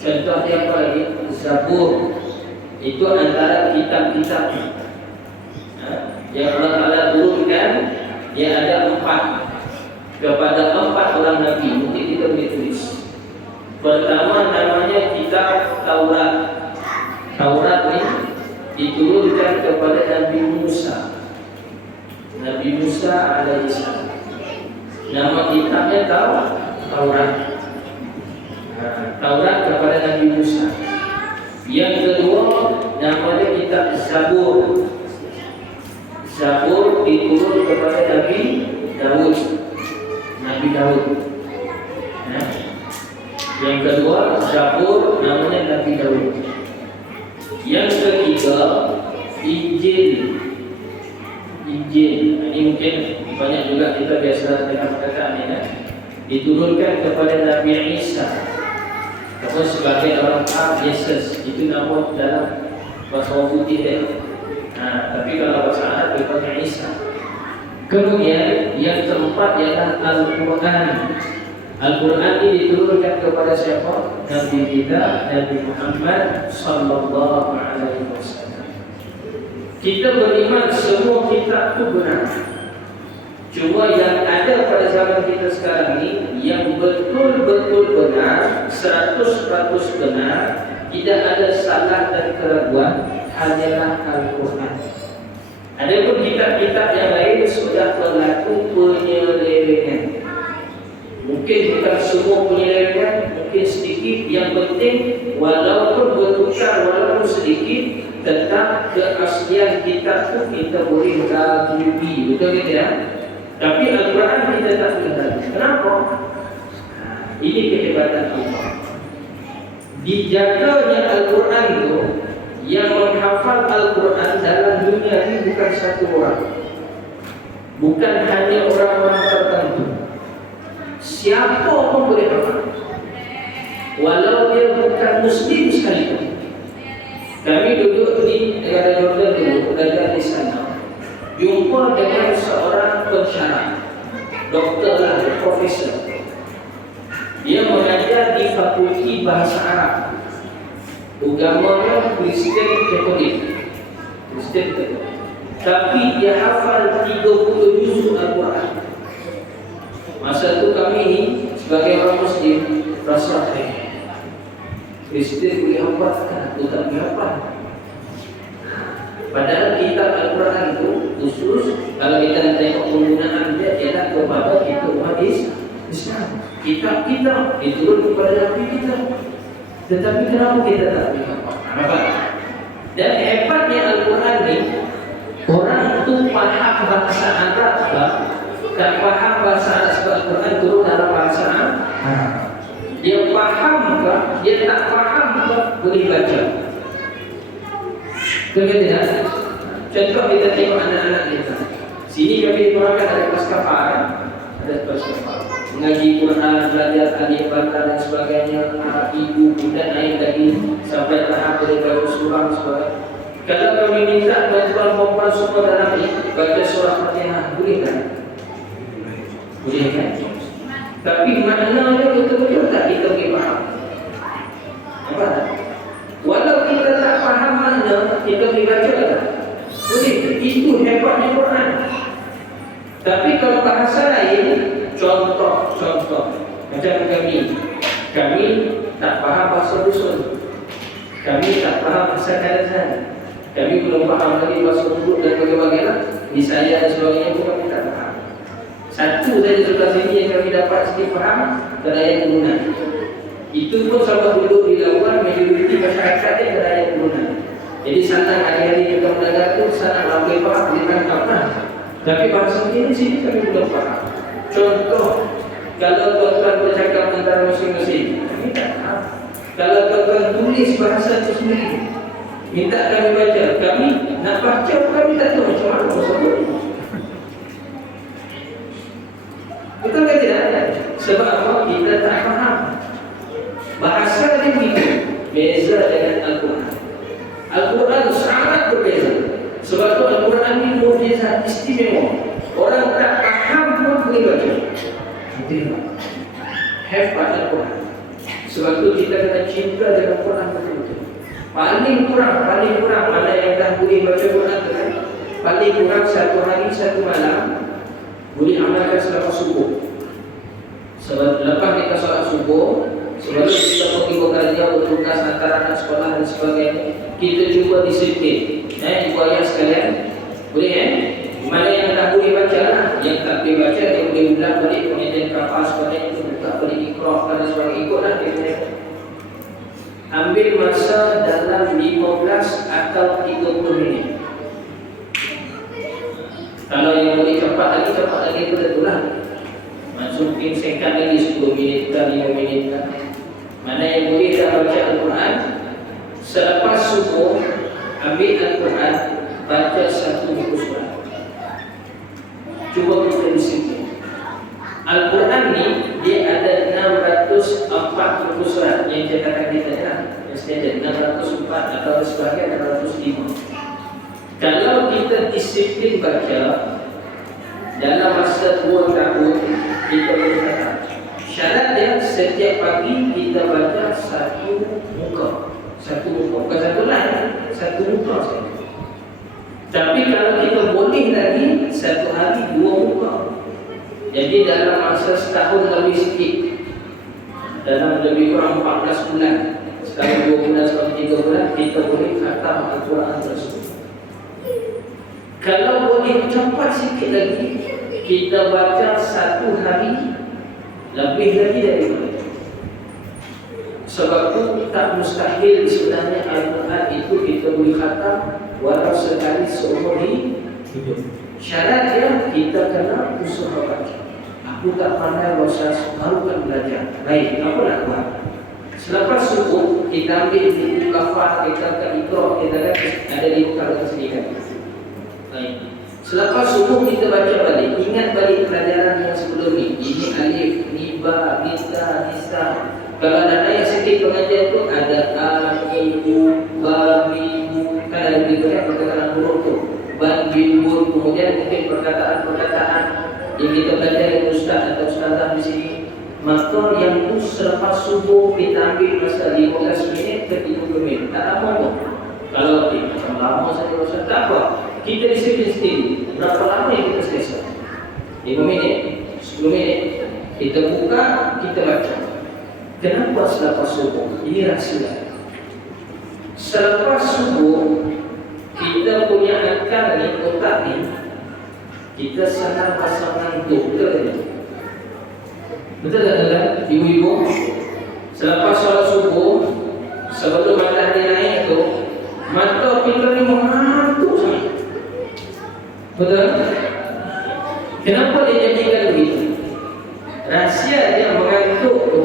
Contohnya apa lagi? Zabur. Itu antara kitab-kitab yang Allah Ta'ala turunkan. Dia ada 4 kepada 4 orang Nabi. Mungkin kita boleh tulis. Pertama namanya kitab Taurat. Taurat ini diturunkan kepada Nabi Musa. Nabi Musa alaihissalam. Nama kitabnya Taurat. Taurat kepada Nabi Musa. Yang kedua namanya kitab Zabur. Zabur diturun kepada Nabi Daud. Nabi Daud. Yang kedua Zabur namanya Nabi Daud. Yang ketiga Injil. Ini mungkin banyak juga kita biasa dengar perkataan ini. Diturunkan kepada Nabi Isa. Atau sebagai orang Arab Yesus. Itu nama dalam bahasa putih dia. Tapi kalau bahasa Arab dipanggil Isa. Kemudian yang keempat ialah Al-Quran. Al-Quran ini diturunkan kepada siapa? Nabi kita, Nabi Muhammad sallallahu alaihi wasallam. Kita beriman semua kitab itu benar. Cuma yang ada pada zaman kita sekarang ini yang betul-betul benar, 100% benar, tidak ada salah dan keraguan, hanyalah Al-Quran. Adapun kitab-kitab yang lain sudah berlaku penyelewengan. Mungkin bukan semua penyelewengan, mungkin sedikit. Yang penting walaupun bertukar, walaupun sedikit, tetap keaslian kitab itu kita boleh ragukan. Betul ke tidak? Tapi Al-Quran kita tak boleh ragukan. Kenapa? Ini kehebatan Allah. Dijaganya Al-Quran itu, yang menghafal Al-Quran dalam dunia ini bukan satu orang. Bukan hanya orang-orang tertentu. Siapa pun boleh hafal, walau dia bukan Muslim sekalipun. Kami duduk di negara Jordan dulu, belajar di sana. Jumpa dengan seorang pensyarah, doktor lah, profesor. Dia mengajar di Fakulti Bahasa Arab. Agamanya Kristen Katolik. Tapi dia hafal 30 juz Al-Quran. Masa itu kami ini sebagai orang Muslim rasa Kristen boleh hafal, aku tak boleh hafal. Padahal kitab Al-Quran itu khusus kalau kita tengok penggunaan dia ialah kepada kita umat Islam. Kitab-kitab diturun kepada Nabi kita. Tetapi kenapa kita tak boleh hafal? Dan hebatnya Al-Quran ini, orang itu faham bahasa Arab tak faham bahasa Arab sebab Al-Quran turun dalam bahasa Arab. Dia faham ke, dia tak faham ke, boleh baca. Kemudian contoh kita tengok anak-anak kita. Sini kami diperlukan ada kelas kapal, ada kelas kapal. Mengaji Quran, belajar alif bata dan sebagainya. Ibu budak naik lagi sampai tahap mereka surah sebagainya. Kalau kami minta tuan-tuan perempuan semua dalam ini baca surah Fatihah, boleh kan? Boleh kan? Tapi maknanya betul-betul tak kita boleh faham. Apa tak? Walau kita tak faham makna, kita boleh baca tak? Boleh. Itu hebatnya Quran. Tapi kalau bahasa lain, contoh macam kami tak faham bahasa dusun, kami tak faham bahasa kadazan, Kami belum paham lagi bahasa huruf dan bagaimana di saya dan sebagainya pun kami tak paham. Satu saja sebelah sini yang kami dapat sedikit faham kedaya turunan. Itu pun sama dulu dilakukan majoriti masyarakat yang kedaya turunan. Jadi senang hari-hari kita mendengar itu senang lambai faham ditangkap lah. Tapi bahasa ini sini kami belum paham. Contoh, kalau tuan-tuan bercakap antara masing-masing, kami tak paham. Kalau tuan-tuan tulis bahasa itu sendiri, minta kami baca, kami nak baca kami tak tahu macam mana bahasa itu. Betul ke tidak? Sebab apa? Kita tak faham. Bahasa dia begitu, beza dengan Al-Quran. Al-Quran sangat berbeza. Sebab itu Al-Quran ini mukjizat istimewa. Orang tak faham pun boleh baca. Hebat Al-Quran. Sebab itu kita kena cinta dengan Quran betul-betul. Paling kurang mana yang dah boleh baca Quran tu kan? Paling kurang satu hari satu malam boleh amalkan selepas subuh. Sebab lepas kita solat subuh, sebab kita pergi bekerja, bertugas antara anak sekolah dan sebagainya, kita cuba disiplin. Ibu ayah sekalian, boleh mana yang tak boleh baca lah, yang tak boleh baca dia boleh ulang balik, kemudian kapal sebagainya itu buka balik ikrah dan sebagainya, ikutlah dia boleh. Ambil masa dalam 15 atau 30 minit. Kalau yang boleh cepat lagi betul-betul. Masukin singkat lagi 10 minit ke 5 minit ke. Mana yang boleh dah baca Al-Quran, selepas subuh ambil Al-Quran, baca satu buku surat. Cuba kita disiplin. Al-Quran ni dia ada 604 buku surat yang cetakan kita kan. Mesti ada 604 atau sebahagian 605. Kalau kita disiplin baca dalam masa 2 tahun, kita boleh kata syarat dia setiap pagi kita baca satu muka. Bukan satu line, satu muka saja. Tapi kalau kita boleh lagi satu hari 2 muka. Jadi dalam masa setahun lebih sikit, dalam lebih kurang 14 bulan, setahun 2 bulan, setahun 3 bulan, kita boleh khatam Al-Quran tersebut. Kalau boleh cepat sikit lagi, kita baca satu hari lebih lagi daripada itu. Sebab itu tak mustahil sebenarnya Al-Quran itu kita boleh khatam walau sekali seumur hidup. Syarat dia kita kena usaha baca. Aku tak pandai bahasa, baru kan belajar. Baik, apa nak buat? Selepas subuh kita ambil buku kafar, kita akan ikrah, kita kan ada di buku sendiri. Baik. Selepas subuh kita baca balik, ingat balik pelajaran yang sebelum ni. Ini alif, ni ba, ni ta, ni sa. Kalau ada yang sikit pengajian tu ada a, ibu, ba, ibu. Kan ada berikutnya perkataan huruf tu. Ban, bimbul, kemudian mungkin perkataan-perkataan yang kita belajar yang ustaz atau ustazah di sini. Maka yang tu selepas subuh kita ambil masa 15 minit ke 30 minit. Tak lama pun. Kalau macam lama saja ustaz, tak apa. Kita disiplin sendiri. Berapa lama yang kita selesai? 5 minit, 10 minit. Kita buka, kita baca. Kenapa selepas subuh? Ini rahsia. Selepas subuh, kita punya akal ni, otak ni, kita senang rasa ngantuk. Betul tak? Betul tak? Ibu-ibu, selepas solat subuh, sebelum matahari naik tu, mata kita ni mengantuk sangat. Betul? Kenapa dia jadikan begitu? Rahsia dia mengantuk tu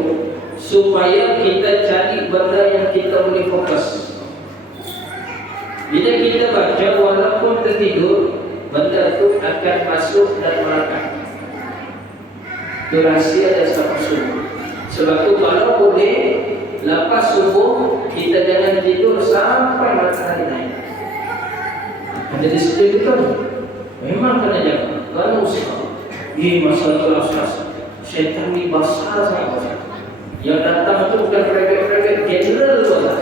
supaya kita cari benda yang kita boleh fokus. Bila kita baca walaupun tertidur, benda tu akan masuk dan melekat. Itu rahsia dia selepas subuh. Sebab tu kalau boleh lepas subuh kita jangan tidur sampai matahari naik. Jadi seperti itu memang kena jaga. Kalau usaha masalah ustaz, syaitan ni besar sangat. Yang datang itu bukan private general ustaz.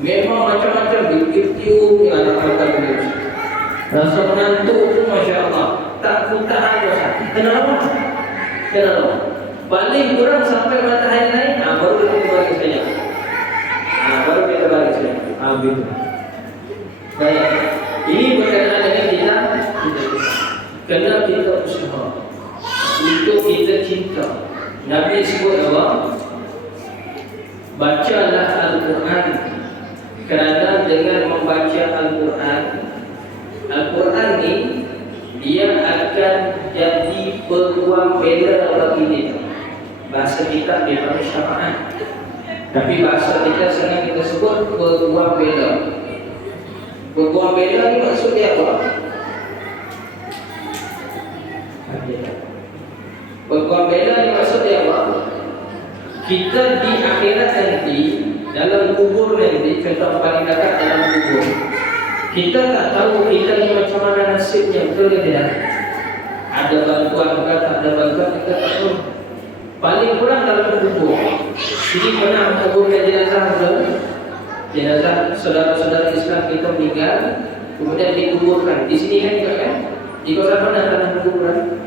Memang macam-macam video yang anak-anak video. Rasa menantu tu Masya Allah, tak tahan ustaz. Kenapa? Paling kurang sampai matahari naik, baru kita balik saja. Baru kita balik saja. Gitu. Baik, ini berkenaan dengan kita. Kena kita usaha untuk kita cinta. Nabi sebut apa? Bacalah Al-Quran, kerana dengan membaca Al-Quran, Al-Quran ni dia akan jadi peguam bela bagi kita. Bahasa kita dia syafaat, tapi bahasa kita senang kita sebut peguam bela. Peguam bela ni maksud dia apa? Peguam bela ni maksud dia apa? Kita di akhirat nanti, dalam kubur nanti, contoh paling dekat dalam kubur, kita tak tahu kita ni macam mana nasibnya, betul ke tidak? Ada bantuan ke tak ada bantuan, kita tak tahu. Paling kurang dalam kubur. Jadi pernah menguburkan jenazah saudara-saudara Islam kita meninggal, kemudian dikuburkan. Di sini kan juga kan? Di kawasan mana tanah kuburan?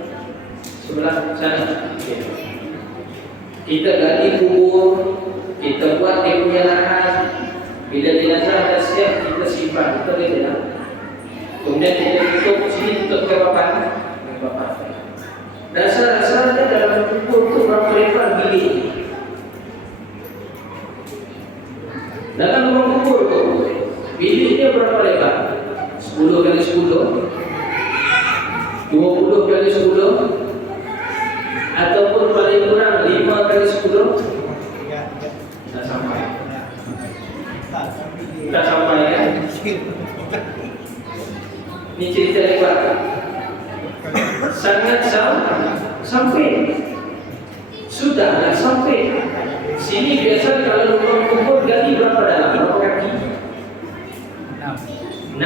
Sebelah sana. Kita gali kubur, kita buat dia punya lahan. Bila jenazah dah siap, kita simpan, kita boleh tidak? Kemudian kita tutup sini, tutup ke papan. Rasa-rasanya dalam kubur itu berapa lebar bilik? Dalam ruang kubur itu, biliknya berapa lebar? 10 kali 10, 20 kali 10, ataupun paling kurang 5 kali 10. Tak sampai. Tak sampai kan? Ini cerita lebar. Sangat sampai. Sudahlah sampai. Sini biasa kalau ruang kubur gali berapa dalam? Berapa kaki? 6,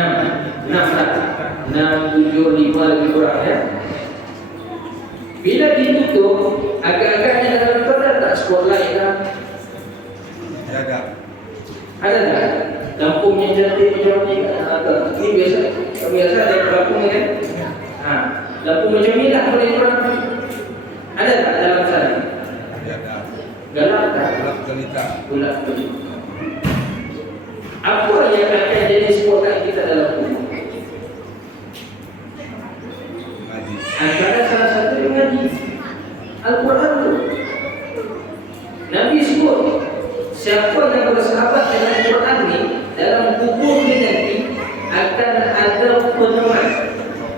7, 5 lebih kurang ya. Bila ditutup, agak-agaknya dalam tu ada tak spotlight lah? Ada. Ada tak? Lampu yang cantik macam ni ada. Ini biasa ada lampu ni kan? Ha, lampu macam ni lah paling kurang. Ada tak dalam sana? Ada. Galak tak? Gelap gelita. Gelap gelita. Apa yang akan jadi spotlight kita dalam kubur? Ngaji. Antara salah satu yang ngaji Al-Quran tu. Nabi sebut, siapa yang bersahabat dengan Al-Quran ni, dalam kubur ni nanti akan ada peneman.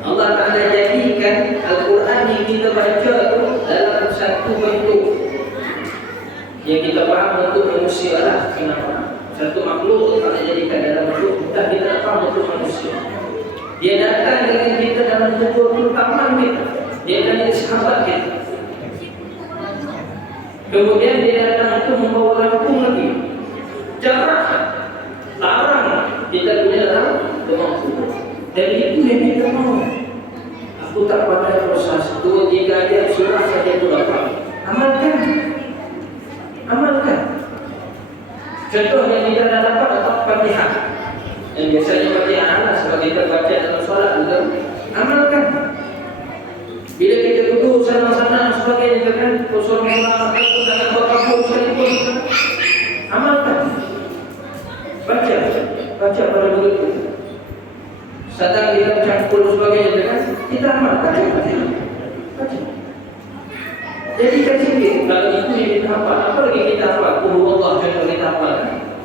Allah Ta'ala jadikan Al-Quran yang kita baca tu dalam satu bentuk yang kita faham bentuk manusia lah. Kenapa? Satu makhluk Allah jadikan dalam bentuk kita, kita tak faham bentuk manusia. Dia datang dengan kita dalam kubur tu, taman kita. Dia akan jadi sahabat kita. Kemudian dia datang itu membawa lampung lagi. Jarak larang kita punya dalam kubur. Dan itu yang kita mau. Aku tak pandai proses 2-3 ayat surah saja aku dapat. Amalkan. Amalkan. Contoh yang kita dah dapat adalah Fatihah. Yang biasanya Fatihah sebab kita baca dalam solat juga. Amalkan. Bila kita duduk sama-sama sebagainya kan, kosong malam ataupun dalam berkabung sekalipun, amalkan. Baca pada mulut itu. Sedang kita campur sebagainya kan, kita amalkan. Baca. Jadi kecil kalau itu yang kita hafal, apa lagi kita hafal? Allah contoh kita hafal.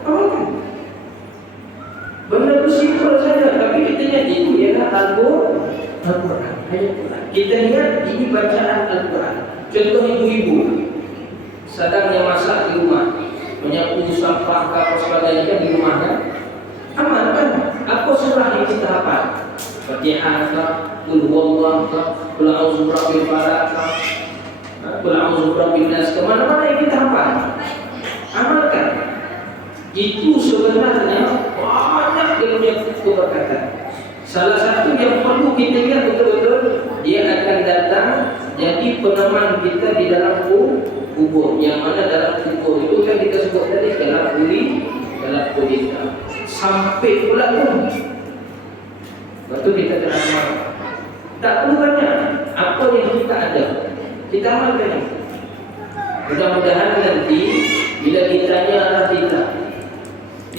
Amalkan. Benda itu simpel saja, tapi kita lihat itu ialah Al-Quran. Kita lihat ini bacaan Al-Quran. Contoh ibu-ibu sedangnya masak di rumah, menyapu sampah apa sebagainya di rumah kan. Amalkan. Apa surah yang kita hafal? Fatihah, Qul huwallahu ahad, Qul a'udzu birabbil falaq, Qul a'udzu birabbin nas. Kemana-mana yang kita hafal, amalkan. Itu sebenarnya banyak dia punya keberkatan. Salah satu yang perlu kita ingat betul-betul, dia akan datang jadi peneman kita di dalam kubur. Yang mana dalam kubur itu kan kita sebut tadi dalam gulita. Sampai pula pun. Lepas tu kita kena amal. Tak perlu banyak. Apa yang kita ada, kita amalkan. Mudah-mudahan nanti bila ditanya Allah kita,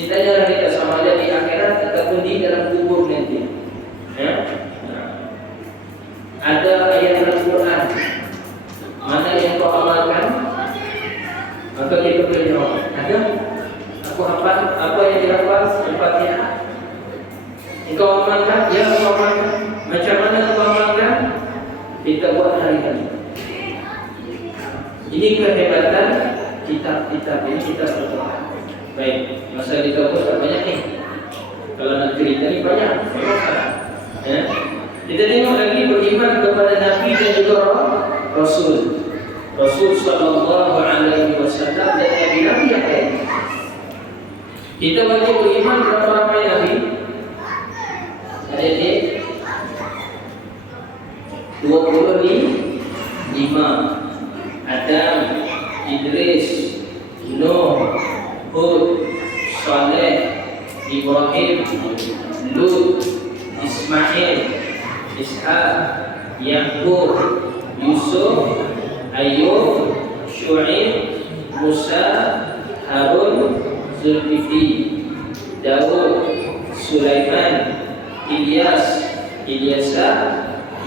Ditanyalah kita sama ada di akhirat ataupun di dalam kubur nanti. Ya? Ada ayat Al-Quran mana yang kau amalkan? Maka kita boleh jawab. Ada? Aku hafal apa yang dihafal? Al-Fatihah. Engkau amalkan? Ya, aku amalkan. Macam mana kau amalkan? Kita buat hari-hari. Ini kehebatan kitab-kitab ini kita perlukan. Baik, masa kita pun tak banyak ni. Kalau nak cerita ni banyak, memang salah. Ya? Kita tengok lagi beriman kepada Nabi dan juga Rasul. Rasul sallallahu alaihi wasallam dan nabi-nabi yang lain. Kita wajib beriman kepada ramai nabi. Ada 25. Adam, Idris, Nuh, Hud, Saleh, Ibrahim, Lut, Ismail, Ishaq, Yaqub, Yusuf, Ayub, Syu'aib, Musa, Harun, Zulkifli, Daud, Sulaiman, Ilyas, Ilyasa,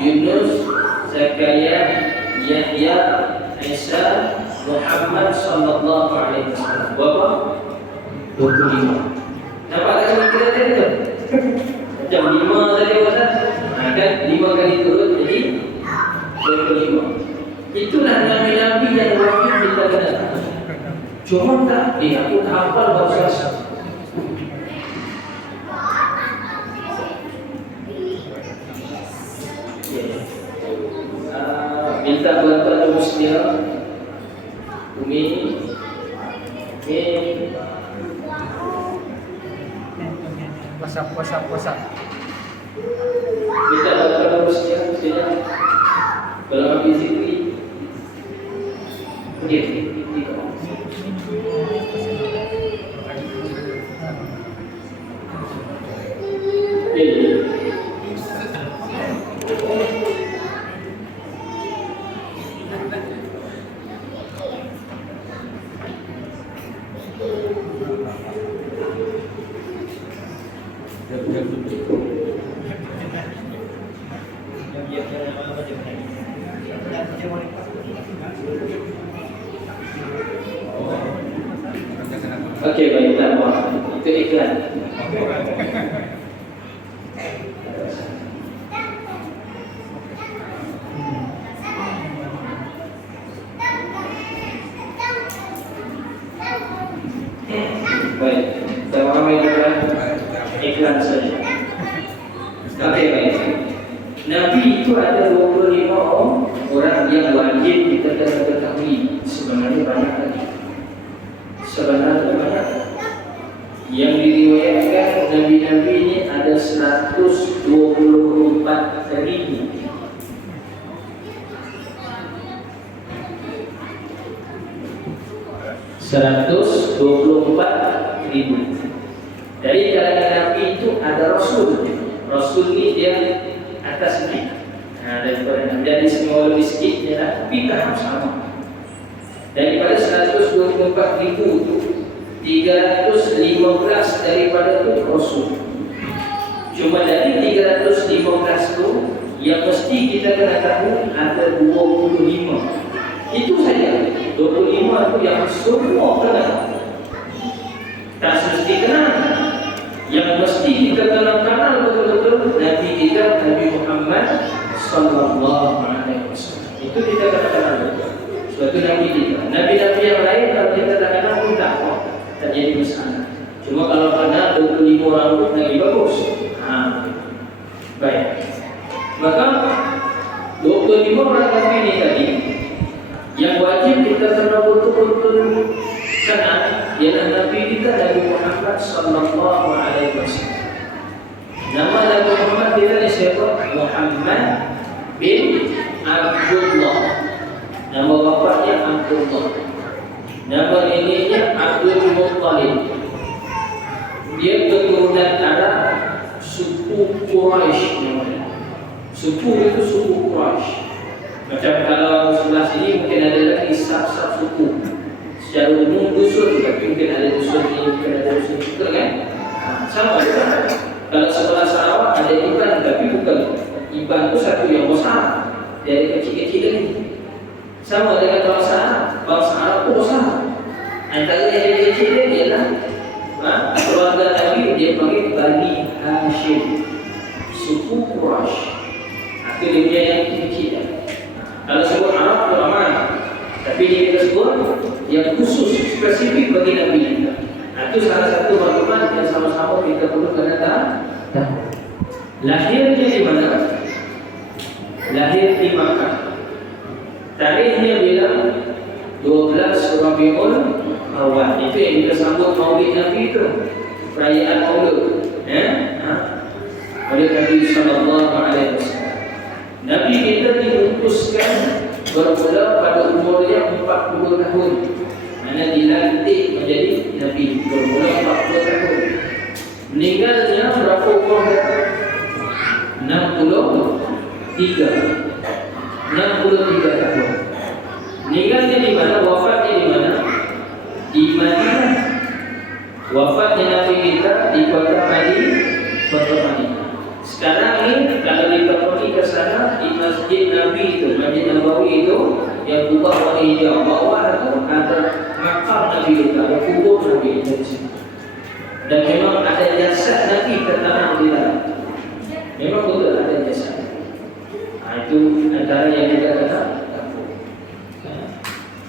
Yunus, Zakaria, Yahya, Isa, Muhammad sallallahu alaihi wasallam. Berapa? 25. Nampak tak kira tadi tu? Macam 5 tadi Ustaz. Kan 5 kali turun jadi 25. Itulah nabi-nabi yang wajib kita kenal. Cuma tak aku tak hafal bahasa. Minta bantuan Muslim Umi puasa. Minta bantuan Muslim kalau habis zikri. Okey. Okey, baik, tak apa. Itu iklan. Baik, saya ramai juga iklan saja. Okey, baik. Nabi itu ada 25 orang yang wajib kita ketahui. Sebenarnya banyak lagi. Sebenarnya banyak. Yang diriwayatkan Nabi-Nabi ini ada 124.000. Dari kalangan Nabi itu ada Rasul. Rasul ini dia atas sedikit. Daripada Nabi dari semua lebih sedikit dia tapi tahap sama. Daripada 124.000 itu 315 daripada itu Rasul. Cuma dari 315 itu yang mesti kita kena tahu ada 25. Itu saja. 25 itu yang semua kena. Tak mesti kenal. Yang mesti kita kenal betul-betul Nabi kita Nabi Muhammad sallallahu alaihi wasallam. Itu kita kena kenal betul. Suatu Nabi kita. Nabi-nabi yang lain kalau kita tak kenal pun tak apa. Tak jadi masalah. Cuma kalau kenal 25 orang pun lagi bagus. Baik. Maka 25 orang Nabi ini tadi yang wajib kita kena betul-betul kenal ialah Nabi kita Nabi Muhammad sallallahu alaihi wasallam. Nama Nabi Muhammad kita ni siapa? Muhammad bin Abdullah. Nama bapaknya Abdullah. Nama neneknya Abdul Muttalib. Dia keturunan Arab, suku Quraisy namanya. Suku itu suku Quraisy. Macam kalau sebelah sini mungkin ada lagi sab-sab suku. Secara umum dusun, tapi mungkin ada dusun ini, mungkin ada dusun itu kan. Sama juga. Kalau sekolah Sarawak ada iban, tapi bukan iban itu satu yang besar, dari kecil-kecil ini. Sama dengan bangsa Arab itu besar. Antara yang dari kecil ini ialah keluarga Nabi dia panggil Bani Hashim, suku Quraisy. Itu dia yang kecil. Kalau sebut Arab itu ramai, tapi dia sebut yang khusus spesifik bagi Nabi. Itu salah satu maklumat yang sama-sama kita perlu kena tahu. Lahirnya di mana? Lahir di Makkah. Tarikhnya bilang 12 Rabiul Awal. Itu yang kita sambut Maulid Nabi itu, perayaan Maulid. Oleh Nabi sallallahu alaihi wasallam. Nabi kita diutuskan bermula pada umurnya 40 tahun. Mana dilantik menjadi Nabi bermula 40 tahun. Meninggalnya berapa umur? 63 tahun. Meninggalnya di mana? Wafatnya di mana? Di Madinah. Wafatnya Nabi kita di kota Madinah. Sekarang ini kalau kita pergi ke sana di Masjid Nabi itu, Masjid Nabawi itu yang ubah warna hijau, bawah itu ada makam Nabi kita, ada kubur Nabi kita di sini. Dan memang ada jasad Nabi tertanam di dalam. Memang betul ada jasad. Itu antara yang kita kenal.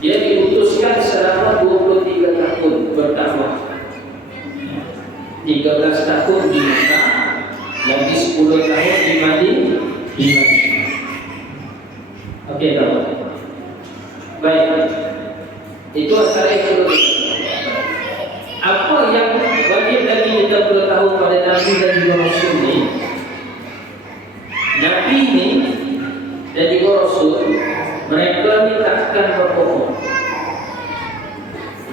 Dia diutuskan selama 23 tahun berdakwah. 13 tahun di Makkah, lagi 10 tahun di Madinah. Okey, tahu. Baik. Itu antara yang perlu. Apa yang wajib lagi kita perlu tahu pada Nabi dan juga Rasul ini? Nabi ini dan juga Rasul, mereka ni takkan berbohong.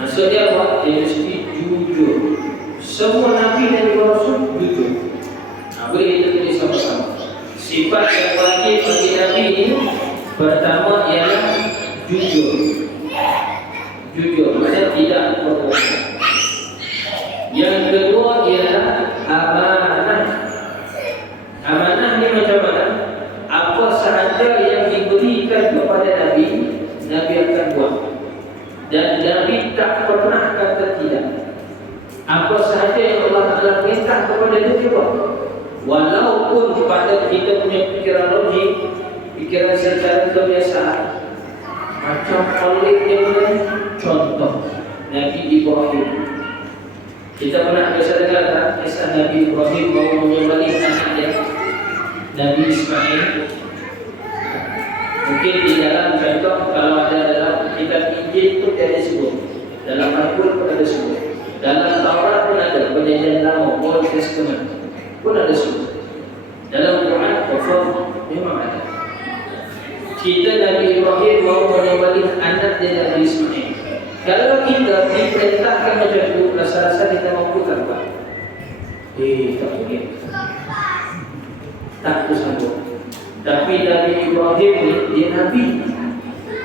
Maksudnya apa? Dia mesti jujur. Semua Nabi dan juga Rasul jujur. Boleh kita tulis sama-sama. Sifat yang wajib bagi Nabi ini pertama ialah jujur. Jujur, maksudnya tidak berbohong. Yang kedua ialah amanah. Amanah ni macam mana? Apa sahaja yang diberikan kepada Nabi, Nabi akan buat. Dan Nabi tak pernah kata tidak. Apa sahaja yang Allah Ta'ala perintah kepada dia buat. Walaupun pada kita punya pikiran logik, pikiran secara kebiasaan, macam peliknya contoh Nabi Ibrahim. Kita pernah biasa dengar tak kisah Nabi Ibrahim mau menyembelih anaknya Nabi Ismail. Mungkin di dalam contoh, kalau ada dalam kitab Injil pun ada sebut, dalam Al-Quran pun ada sebut, dalam Taurat pun ada, perjanjian lama, Old Testament pun ada sebut, dalam Quran memang ada. Kita Nabi Ibrahim mau menyembelih anak dia Nabi Ismail. Kalau kita diperintahkan macam itu, rasa-rasa kita mampu tak buat? Tak mungkin. Tak bersambung. Tapi Nabi Ibrahim ni, dia Nabi.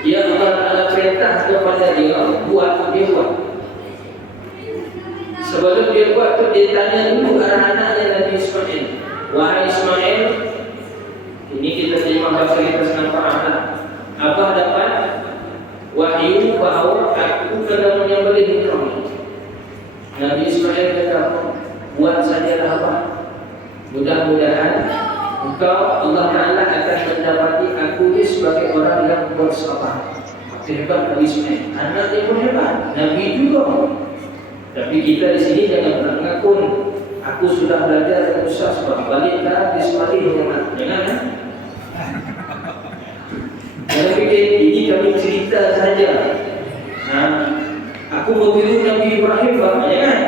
Dia Allah Ta'ala perintah kepada dia, buat, dia buat. Sebelum dia buat tu, dia tanya dulu arah anaknya Nabi Ismail. Wahai Ismail, ini kita terjemah bahasa kita senang faham. Apa dapat wahyu bahawa aku kena menyembelih engkau. Nabi Ismail kata, buat sajalah apa. Mudah-mudahan engkau Allah Ta'ala akan mendapati aku ini sebagai orang yang bersabar. Hebat Nabi Ismail. Anak dia pun hebat, Nabi juga. Tapi kita di sini jangan pernah mengaku aku sudah belajar dan susah sebab baliklah di Ismail dengan jangan ya. Jangan fikir ini kami cerita saja. Aku meniru Nabi Ibrahim bapak, jangan.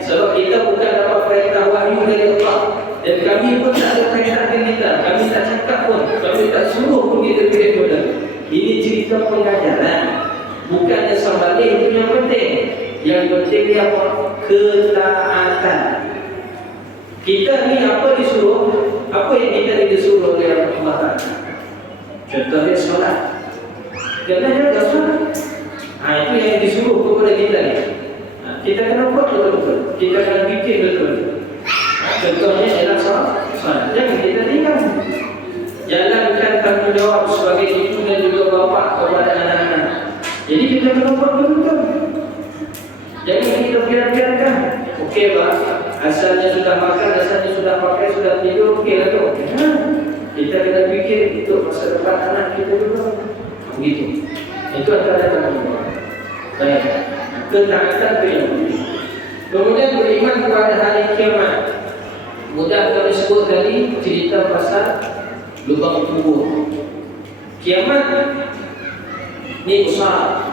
Sebab kita bukan dapat perintah wahyu dari Allah. Dan kami pun tak ada perintah dari kita. Kami tak cakap pun, kami tak suruh pun kita pilih benar. Ini cerita pengajaran, bukannya sembelih itu yang penting. Yang penting dia apa? Ketaatan. Kita ni apa disuruh? Apa yang kita disuruh oleh Allah Ta'ala? Contohnya solat. Kerana jaga solat. Itu yang disuruh kepada kita ni. kita kena buat betul-betul. Kita kena fikir betul. Contohnya ialah solat. Jangan kita tinggal. Jalankan tanggungjawab sebagai ibu dan juga bapa kepada anak-anak. Jadi kita kena buat betul-betul. Jadi kita biarkan. Okey pak, asalnya sudah makan, asalnya sudah pakai, sudah tidur, okey lah tu. Kita kena fikir untuk masa depan anak kita juga. Begitu. Itu antara tanggungjawab. Baik. Ketaatan itu yang penting. Kemudian beriman kepada hari kiamat. Mudah kami sebut tadi cerita pasal lubang kubur. Kiamat ni besar.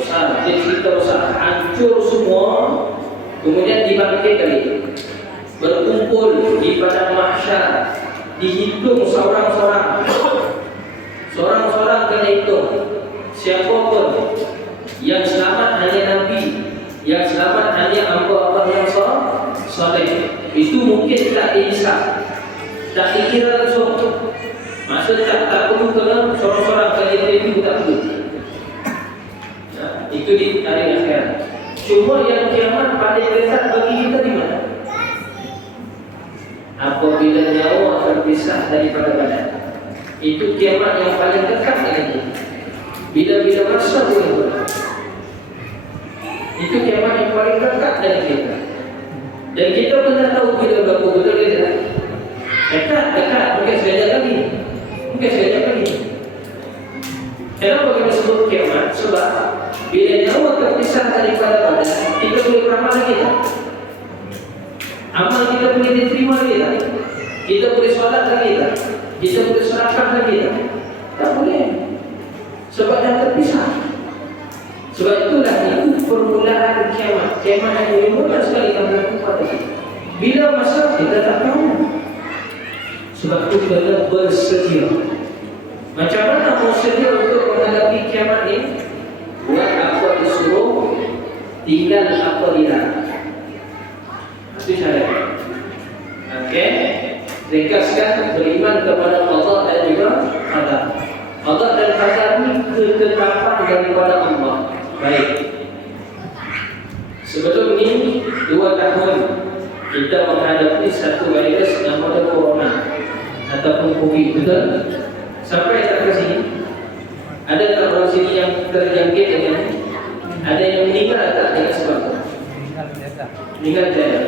Dia cerita besar, hancur semua, kemudian dibangkit lagi, berkumpul di padang mahsyar, dihitung seorang-seorang, seorang-seorang kena hitung. Siapa pun yang selamat hanya Nabi, yang selamat hanya hamba Allah yang soleh. Itu mungkin tak dihisap, tak dikira langsung. Maksud tak perlu kena seorang-seorang kena itu tak perlu. Itu di hari akhirat. Cuma yang kiamat paling dekat bagi kita di mana? Apabila nyawa terpisah daripada badan. Itu kiamat yang paling dekat dengan kita. Bila-bila masa boleh. Itu kiamat yang paling dekat dengan kita. Dan kita pun tak tahu bila berapa betul ke tidak. Dekat, mungkin sekejap lagi. Kenapa kita sebut kiamat? Sebab bila nyawa terpisah daripada badan, kita boleh beramal lagi tak? Amal kita boleh diterima lagi tak? Kita boleh solat lagi tak? Kita boleh sedekah lagi tak? Tak boleh. Sebab dah terpisah. Sebab itulah itu permulaan kiamat. Kiamat yang mudah sekali kami lakukan tadi. Bila masa kita tak tahu. Sebab itu kena bersedia. Macam mana mau sedia untuk menghadapi kiamat ini? Buat apa disuruh, tinggal apa dilarang. Itu syarat. Okey, ringkaskan beriman kepada Allah dan juga qadar. Allah dan qadar ini ketetapan daripada Allah. Baik. Sebelum ini 2 tahun kita menghadapi satu virus namanya corona ataupun COVID, betul? Sampai tak ke sini? Ada tak orang sini yang terjangkit dengan ini? Ada yang meninggal tak dengan sebab itu? Meninggal saja.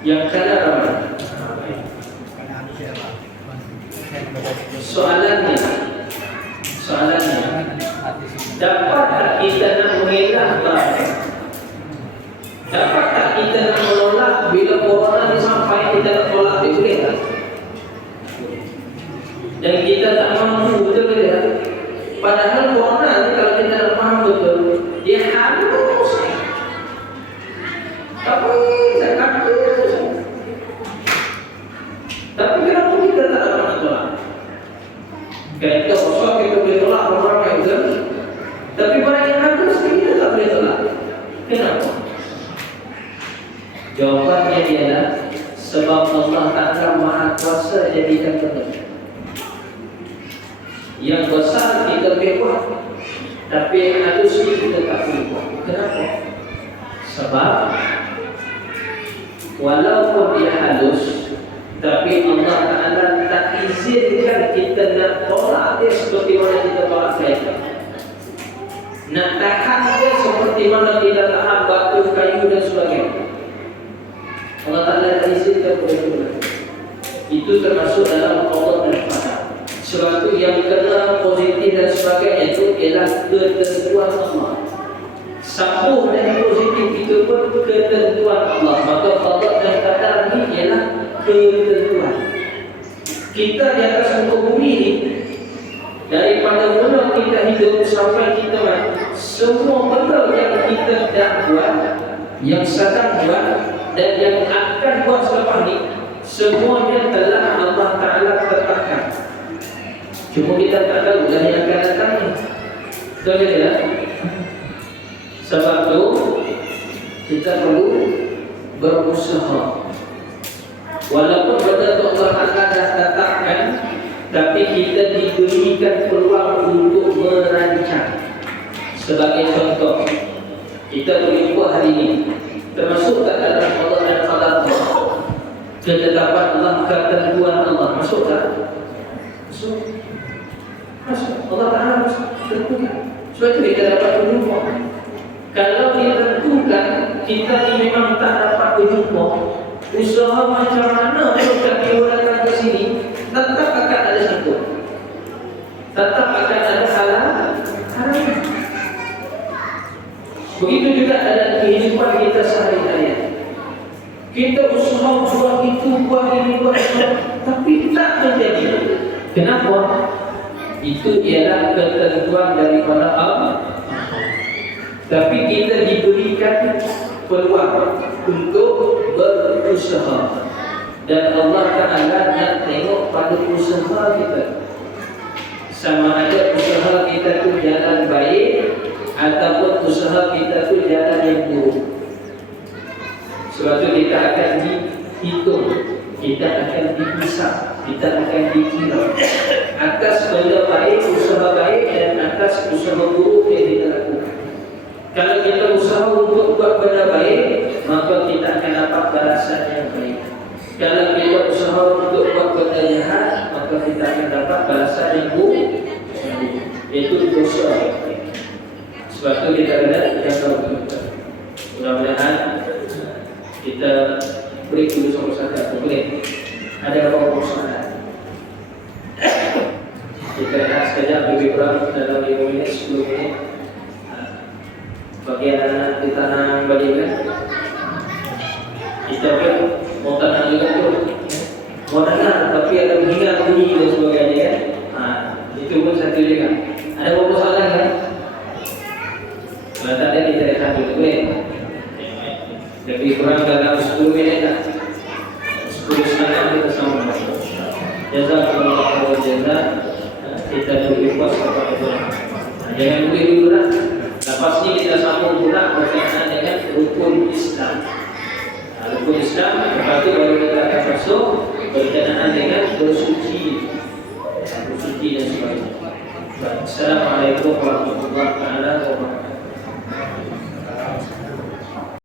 Yang kena ramai. Soalannya, dapat tak kita nak mengelak barang? Dapat tak kita nak menolak bila corona ni sampai kita nak tolak dia, boleh tak? Dan kita tak mampu, betul ke tak? Padahal corona ni kalau kita nak faham betul, dia halus. Tapi kenapa kita tak dapat nak tolak? Kereta kosong kita boleh tolak orang yang betul. Tapi barang yang halus kita tak boleh tolak. Kenapa? Jawabannya ialah sebab Allah Ta'ala Maha Kuasa jadikan betul. Yang besar kita boleh buat, tapi yang halus kita tak boleh buat. Kenapa? Sebab walaupun dia halus, tapi Allah Ta'ala tak izinkan kita nak tolak dia seperti mana kita tolak kereta. Nak tahan dia seperti mana kita tahan batu, kayu dan sebagainya. Allah Ta'ala tak izinkan boleh. Itu termasuk dalam Allah dan Qadar. Sebab itu yang kena positif dan sebagainya itu ialah ketentuan Allah. Sambung dari positif itu pun ketentuan Allah. Maka Allah dan Qadar ini ialah ketentuan. Kita di atas muka bumi ini, daripada mula kita hidup sampai kita mati, semua benda yang kita dah buat, yang sedang buat dan yang akan buat selepas ini, semuanya telah Allah Ta'ala tetapkan. Cuma kita tak tahu dari yang akan datang ni. Betul tidak? Sebab itu kita perlu berusaha. Walaupun benda tu Allah Ta'ala dah tetapkan, tapi kita diberikan peluang untuk merancang. Sebagai contoh, kita berjumpa hari ini, termasuk dalam Allah dan qadar ketetapan Allah, ketentuan Allah, masuk tak? Masuk. Allah Ta'ala tentukan. Sebab itu kita dapat berjumpa. Kalau ditentukan kita ini memang tak dapat berjumpa, usaha macam mana pun kami orang ke sini, tetap akan ada sangkut, tetap akan ada halangan. Begitu juga dalam kehidupan kita sehari-hari. Kita usaha buat itu, buat ini, buat itu, tapi tak menjadi. Kenapa? Itu ialah ketentuan daripada Allah. Tapi kita diberikan peluang untuk berusaha, dan Allah Ta'ala nak tengok pada usaha kita, sama ada usaha kita tu jalan baik ataupun usaha kita tu jalan yang buruk. Sebab tu kita akan dihitung, kita akan dihisap, kita akan dikira atas benda baik, usaha baik, dan atas usaha buruk yang kita lakukan. Kalau kita usaha untuk buat benda baik, maka kita akan dapat balasan yang baik. Kalau kita usaha untuk buat benda jahat, maka kita akan dapat balasan yang buruk, iaitu dosa. Sebab itu kita kena jaga betul-betul. Mudah-mudahan kita beri dulu sama-sama. Boleh? Ada beberapa persoalan. Kita lihat sekejap lebih kurang dalam 5 minit, 10 minit. Bagian anak ditanam balikan. Kita pun mau tanam juga tu. Mau tanam tapi ada bunyi dan sebagainya kan. Itu pun satu juga. Ada beberapa soalan kan? Kalau tak ada kita lihat dulu. Boleh? Lebih kurang dalam 10 minit lah. 10 setengah kita sama. Jazakumullah khairan. Kita berjumpa kepada Tuhan. Jangan dulu lah. Lepas ni kita sambung pula berkaitan dengan rukun Islam. Rukun Islam, lepas tu baru kita akan masuk berkaitan dengan bersuci dan sebagainya. Assalamualaikum warahmatullahi wabarakatuh.